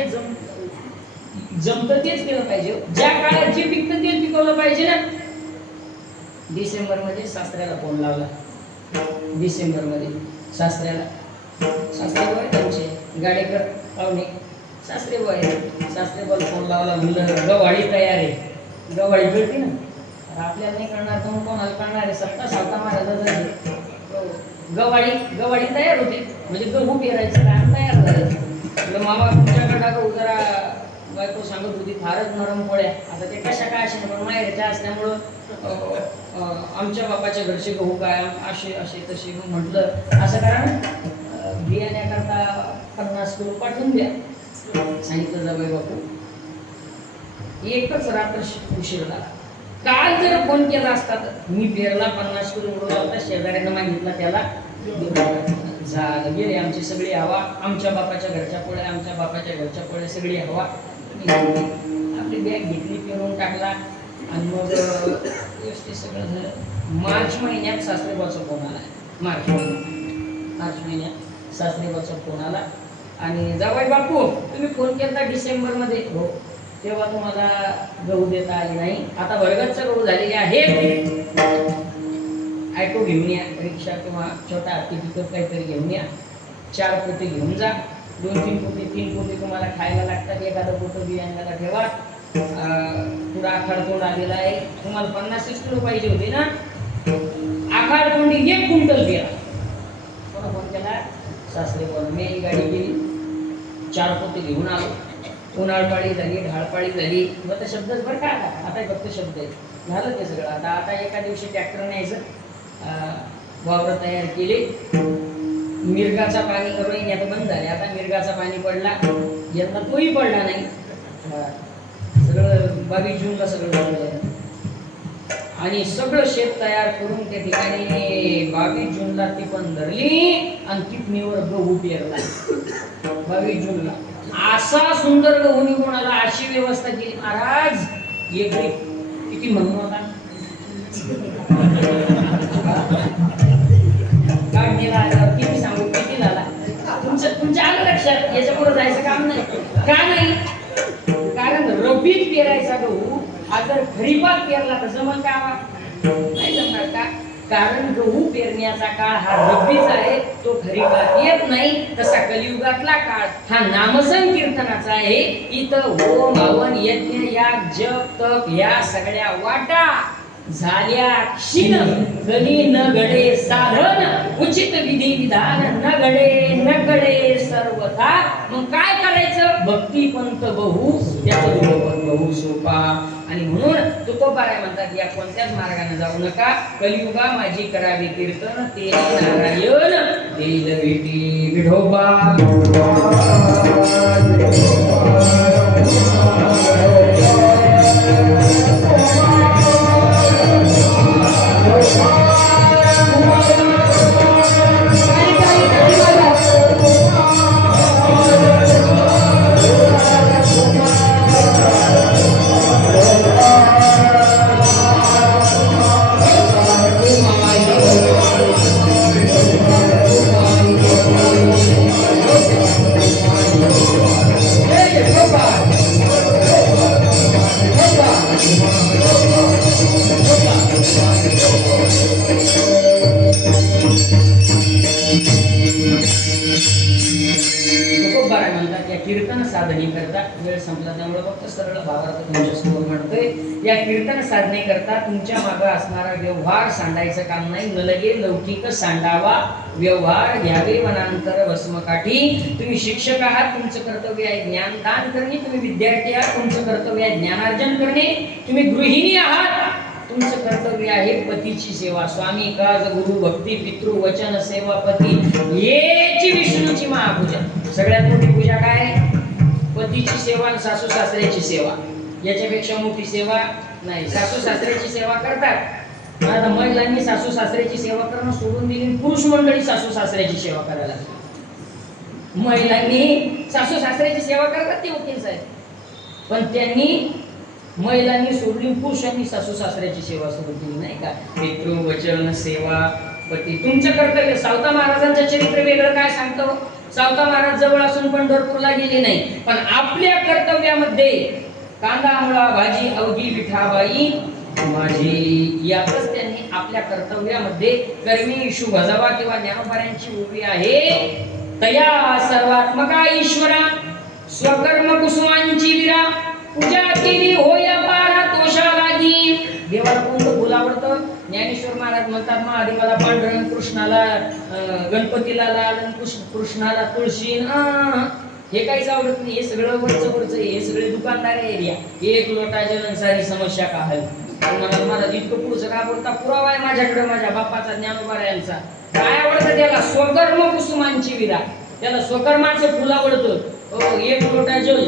जमतं तेच केलं पाहिजे. ज्या काळात जे पिकतं तेच पिकवलं पाहिजे ना. डिसेंबर मध्ये सासऱ्याला फोन लावला. डिसेंबर मध्ये सासऱ्याला, सासरे बोय त्यांचे गाडेकर पाहुणे सासरे बोय, सासरे बोल फोन लावला. म्हणलं गवाळी तयार आहे. गवाळी कळते ना, आपल्याला नाही कळणार तर मग कोणाला कळणार आहे. सत्ता सावता महाराजांचा गवाळी गवाळी तयार होते. म्हणजे गहू पेरायचं काम तयार झालं. मामा तुमच्याकडे गहू जरा बायको सांगत होती फारच नरम पोळ्या. आता ते कशा काय असे पण माहेरच्या असल्यामुळं आमच्या बापाच्या घरचे गहू काय असे असे तसे. मग म्हटलं असं करा ना, बियाण्याकरता 50 किलो पाठवून द्या. सांगितलं जावई बापू. एकच रात्र उशीर झाला. काल जर फोन केला असता तर मी पेरला 50 किलो मिळवला होता. शेजाऱ्यानं मागितला त्याला झालं. गेले आमची सगळी हवा. आमच्या बापाच्या घरच्या पोळ्या, आमच्या बापाच्या घरच्या पोळ्या सगळी हवा. आपली बॅग घेतली, पेरून टाकला आणि मग व्यवस्थित सगळं झालं. मार्च महिन्यात सासरेबाचा फोन आला. मार्च महिन्यात सासरेबाचा फोन आला आणि जावई बापू तुम्ही फोन केला डिसेंबर मध्ये. हो, तेव्हा तुम्हाला गहू देता आले नाही. आता वर्गाचा गहू झालेले आहे. ॲटो घेऊन या, रिक्षा किंवा छोटा हत्ती पिकअप काहीतरी घेऊन या. 4 पोते घेऊन जा. 2-3 पोते 3 पोते तुम्हाला खायला लागतात. एखादं पोतं बियाण्याला ठेवा. पुढं आखाड तोंड आलेला आहे. तुम्हाला 50 किलो पाहिजे होते ना. आखाड तोंडी 1 क्विंटल बिया. कोणा फोन केला? सासरे बोल. मी गाडी गेली, 4 पोते घेऊन आलो. उन्हाळपाळी झाली, ढाळपाळी झाली. फक्त शब्दच बरं का. आता फक्त शब्द आहे. झालं ते सगळं. आता एका दिवशी ट्रॅक्टर न्यायचं. वावर तयार केले. मिरगाचा पाणी करून आता बंद झाले. आता मिरगाचा पाणी पडला. यंदा तोही पडला नाही. सगळं 22 जूनला सगळं झालं. आणि सगळं शेत तयार करून त्या ठिकाणी 22 जूनला ती पण धरली आणि टिपणीवर गहू पेरला. 22 जूनला असा सुंदर गहू निघून आला. अशी व्यवस्था केली महाराज. किती म्हणून होता काढणीला किती सांगू किती झाला. तुमच्या आलं लक्षात. याच्या पुढे जायचं काम नाही. का नाही? कारण रब्बीत पेरायचा गहू हा जर खरीपात पेरला तर जमल का? नाही जमणार का? कारण गहू पेरण्याचा काळ हा रब्बीचा आहे, तो खरीपात येत नाही. तसा कलियुगातला काळ हा नामसंकीर्तनाचा आहे. इथं होम हवन यज्ञ याग जप तप या सगळ्या वाटा झाल्या क्षीण. कली न घडे साधन उचित विधी विधान न घडे सर्वथा. मग काय करायचं? भक्ती पंत बहु त्याचं पण बहु सोपा. आणि म्हणून तुकोबाराय म्हणतात या कोणत्याच मार्गाने जाऊ नका. कलियुगा माझी करावी कीर्तन ते नारायण देईल भेटी विठोबा. वेळ संपला त्यामुळे फक्त सरळ भावार्थ तुमच्या समोर म्हणतोय. या कीर्तन साधने करता तुमच्या मागे असणारा व्यवहार सांडायचं काम नाही. न लगे लौकिक सांडावा व्यवहार घ्यावे वनांतर भस्मकाठी. तुम्ही शिक्षक आहात, तुमचं कर्तव्य आहे ज्ञानदान करणे. तुम्ही विद्यार्थी आहात, तुमचं कर्तव्य आहे ज्ञानार्जन करणे. तुम्ही गृहिणी आहात, तुमचं कर्तव्य आहे पतीची सेवा. स्वामी काज गुरु भक्ती पितृ वचन सेवा पती याची विष्णूची महापूजा. सगळ्यात मोठी पूजा काय? पतीची सेवा आणि सासू सासऱ्याची सेवा. याच्यापेक्षा मोठी सेवा नाही. सासू सासऱ्याची सेवा करतात. आता महिलांनी सासू सासऱ्याची सेवा करणं सोडून दिली. पुरुष मंडळी सासू सासऱ्याची सेवा करायला लागली. महिलांनी सासू सासऱ्याची सेवा करतात ते वकील साहेब, पण त्यांनी महिलांनी सोडली, पुरुषांनी सासू सासऱ्याची सेवा सुरू केली नाही का? पितृ वचन सेवा पती तुमचं कर्तव्य. सावता महाराजांचं चरित्र वेगळं काय सांगतो? सावता महाराज जवळ असून पंढरपूरला गेले नाही, पण आपल्या कर्तव्यामध्ये कांदा मुळा भाजी अवघी विठाबाई माझी, यातच त्यांनी आपल्या कर्तव्यामध्ये कर्मी शुभ भजावा किंवा ज्ञानोबाऱ्यांची उभी आहे, तया सर्वात्मका ईश्वरा स्वकर्म कुसुमांची विरा पूजा केली होय पारा तोषा लागी. देवाला कोणतं फुल आवडतं? ज्ञानेश्वर महाराज म्हणतात महादेवाला पांढरं, कृष्णाला गणपतीला लाल, कृष्णाला तुळशी. हे काहीच आवडत नाही. हे सगळं वरचं हे सगळे दुकानदार एरिया. एक लोटा जलन सारी समस्या का आहे म्हणाल महाराज इतकं पुढचं का बोलता? पुरावा आहे माझ्याकडे माझ्या बापाचा ज्ञानोबा यांचा. काय आवडतं त्याला? स्वकर्म कुसुमांची विरा. त्याला स्वकर्माचं फुल आवडतं. एक लोटा जल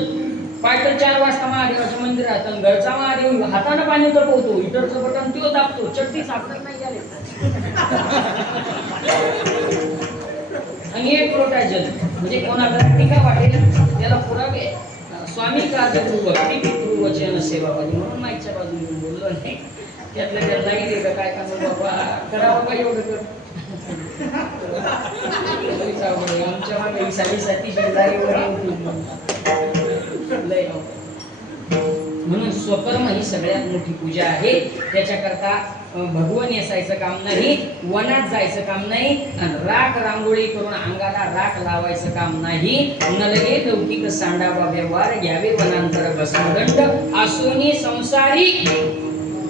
पायथं 4 वाजता महादेवाच्या मंदिरात, घरचा महादेव हातानं पाणी तपवतो, हिटरचं बटन तो दाबतो, चट्टी सापडत नाही गेले आणि एक लोटा जल म्हणजे कोणाला टीका वाटेल त्याला पुरावे. स्वामी कार्य भक्ती पितृ वचन सेवा पाहिजे म्हणून माईच्या बाजूने बोललो नाही. त्यातलं त्याला लागेल का काय का बाबा करा बाबा एवढं कर. आमच्या मागे 7.5 शेजारीवर म्हणून स्वकर्म ही सगळ्यात मोठी पूजा आहे. त्याच्याकरता भगवान यायचं काम नाही, वनात जायचं काम नाही, राख रांगोळी करून अंगाला राख लावायचं काम नाही. नलगे लौकिक सांडावा व्यवहार घ्यावे वनांतर भस्मदंड आसोनी संसारी.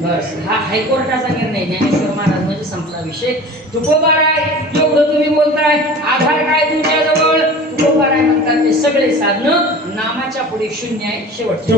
बस हा हायकोर्टाचा निर्णय. ज्ञानेश्वर महाराज म्हणजे संपला विषय. तुकोबाराय एवढं तुम्ही बोलताय, आधार काय तुमच्याजवळ? तुकोबाराय म्हणतात ते सगळे साधनं नामाच्या पुढे शून्य आहे. शेवटचे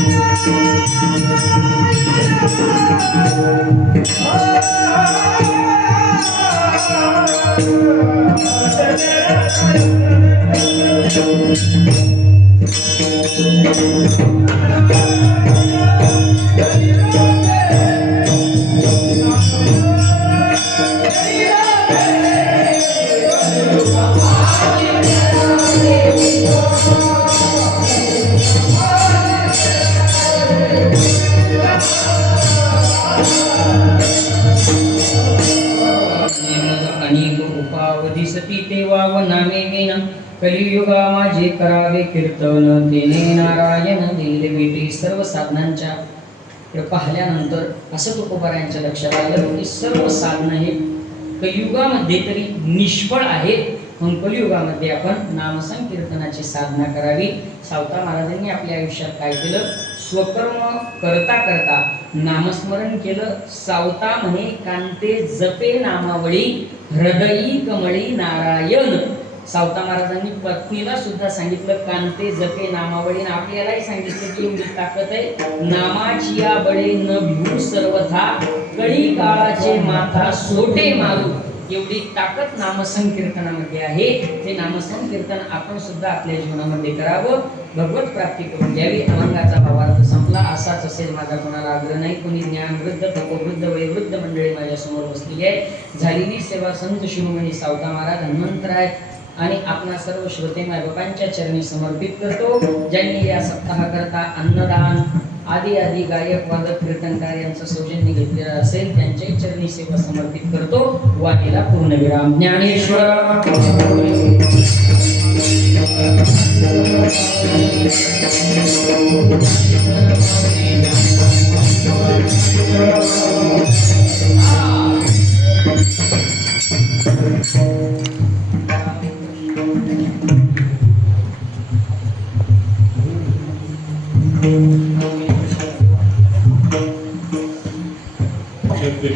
Oh, अनेक उपावधी सती तेव्हा व नामे विना कलियुगा माझे करावे कीर्तन तेने नारायण दिले भेटे. सर्व साधनांच्या पाहिल्यानंतर असं तुकोबारायांच्या लक्षात आलं की सर्व साधनं हे कलियुगामध्ये तरी निष्फळ आहेत. म्हणून कलियुगामध्ये आपण नामसंकीर्तनाची साधना करावी. सावता महाराजांनी आपल्या आयुष्यात काय केलं? स्वकर्म करता करता नामस्मरण केलं. सावता म्हणे कांते जपे नामावळी हृदयी कमळी नारायण. सावता महाराजांनी पत्नीला सुद्धा सांगितलं कांते जपे नामावळी. आपल्यालाही सांगितलं की एवढी ताकद आहे नामाची या बळे न भिऊ सर्वथा कळी काळाचे माथा सोटे मारू. एवढी ताकद नामसंकीर्तनामध्ये आहे. ते नामसंकीर्तन आपण सुद्धा आपल्या जीवनामध्ये करावं, भगवत प्राप्ती करून घ्यावी. अभंगाचा भावार्थ संपला. असाच असेल माझा कोणाला आग्रह नाही. कोणी ज्ञानवृद्ध तपोवृद्ध वयोवृद्ध मंडळी माझ्या समोर बसलेली आहे. झालेली सेवा संत शिरोमणी सावता महाराज हनुमंतराय आणि आपणा सर्व श्रोते मायबापांच्या चरणी समर्पित करतो. ज्यांनी या सप्ताहाकरता अन्नदान आदी आदी गायक वादक कीर्तनकार यांचं सौजन्य घेतलेलं असेल त्यांच्याही चरणी सेवा समर्पित करतो. वाणीला पूर्णविराम. ज्ञानेश्वर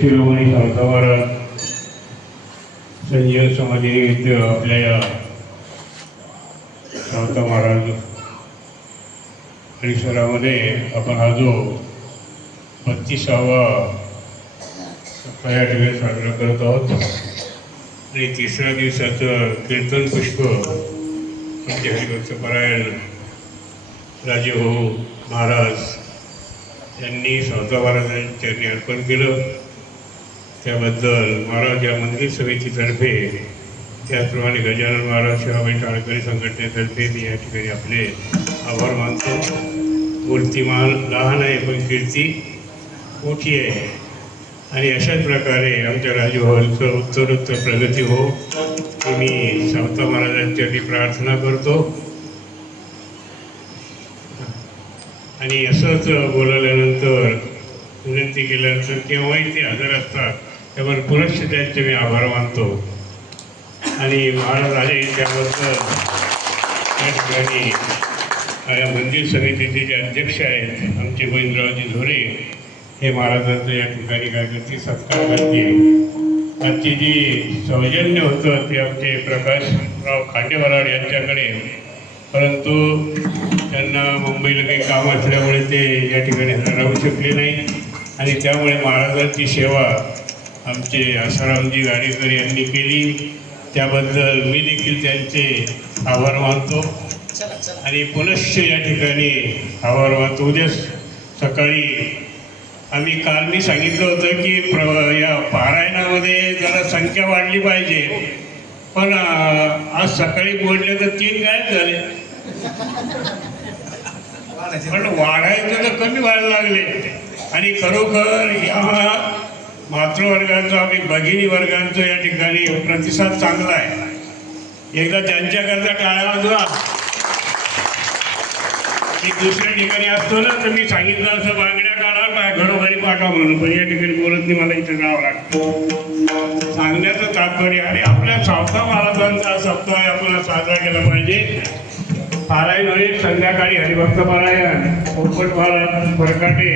शिरोमणी सावता महाराज संजीवन समाधीनिमित्त आपल्या या सावता महाराज परिसरामध्ये आपण हा जो 32वा सप्ताह या ठिकाणी साजरा करत आहोत. आणि 3ऱ्या दिवसाचं कीर्तन पुष्प आमचे हरिभक्तपरायण राजेभाऊ महाराज यांनी सावता महाराजांच्या चरणी अर्पण केलं. त्याबद्दल महाराज या मंदिर समितीतर्फे त्याचप्रमाणे गजानन महाराज शिवाबाई टाळकरी संघटनेतर्फे मी या ठिकाणी आपले आभार मानतो. मूर्तिमान लहान आहे पण कीर्ती मोठी आहे. आणि अशाच प्रकारे आमच्या राजभवनचं उत्तरोत्तर प्रगती हो ही मी सावता महाराजांच्यासाठी प्रार्थना करतो. आणि असंच बोलावल्यानंतर विनंती केल्यानंतर केव्हाही ते हजर असतात त्यावर पुनश्च त्यांचे मी आभार मानतो. आणि महाराज आले त्याबद्दल त्या ठिकाणी या मंदिर समितीचे जे अध्यक्ष आहेत आमचे गोविंदरावजी झोरे हे महाराजांचं या ठिकाणी काय करते सत्कार करते. आजची जी सौजन्य होतं ते आमचे प्रकाशराव खांडेवराड यांच्याकडे, परंतु त्यांना मुंबईला काही काम असल्यामुळे ते या ठिकाणी राहू शकले नाही. आणि त्यामुळे महाराजांची सेवा आमचे आसारामजी गाडेकर यांनी केली. त्याबद्दल मी देखील त्यांचे आभार मानतो. आणि पुनश्च या ठिकाणी आभार मानतो. उद्या सकाळी काल मी सांगितलं होतं की या पारायणामध्ये जरा संख्या वाढली पाहिजे, पण आज सकाळी बोलले तर 3 गायब झाले. पण वाढायचं तर कमी व्हायला लागले. आणि खरोखर या मातृवर्गाचा आम्ही भगिनी वर्गांचं या ठिकाणी प्रतिसाद चांगला आहे. एकदा त्यांच्याकरता टाळ्या वाजवा. मी दुसऱ्या ठिकाणी असतो ना तर मी सांगितलं असं बांगड्या काढा काय घरोघरी पाठवा म्हणून, पण या ठिकाणी बोलत नाही, मला इथं जावं लागतं. सांगण्याचं तात्पर्य आणि आपल्या सावता महाराजांचा सप्ताह आपण साजरा केला पाहिजे. पारायण होईल संध्याकाळी हरिभक्तपरायण पोपट महाराज फरकाटे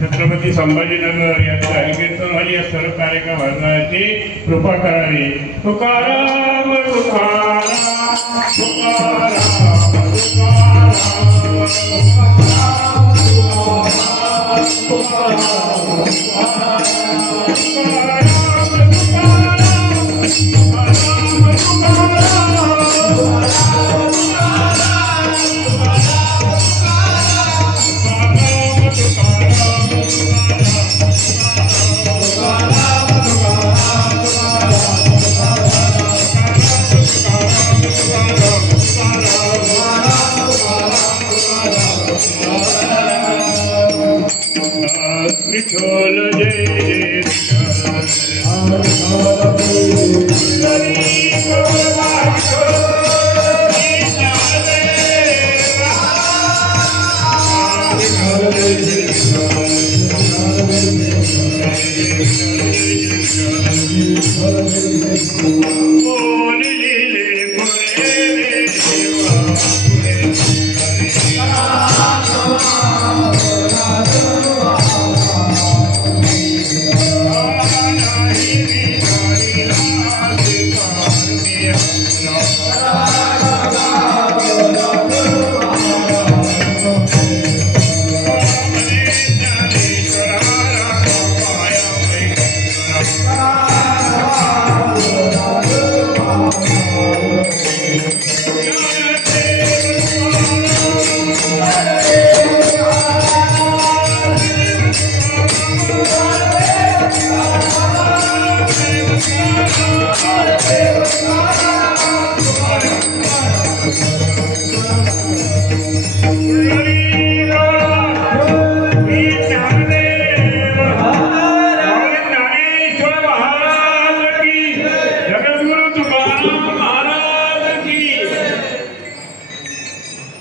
छत्रपती संभाजीनगर यांचं हरिकीर्तन व्हावी. या सर्व कार्यक्रम भरण्याची कृपा करावी. तुकाराम तुकाराम तुकाराम तुकाराम. विठ्ठल जय जय Hare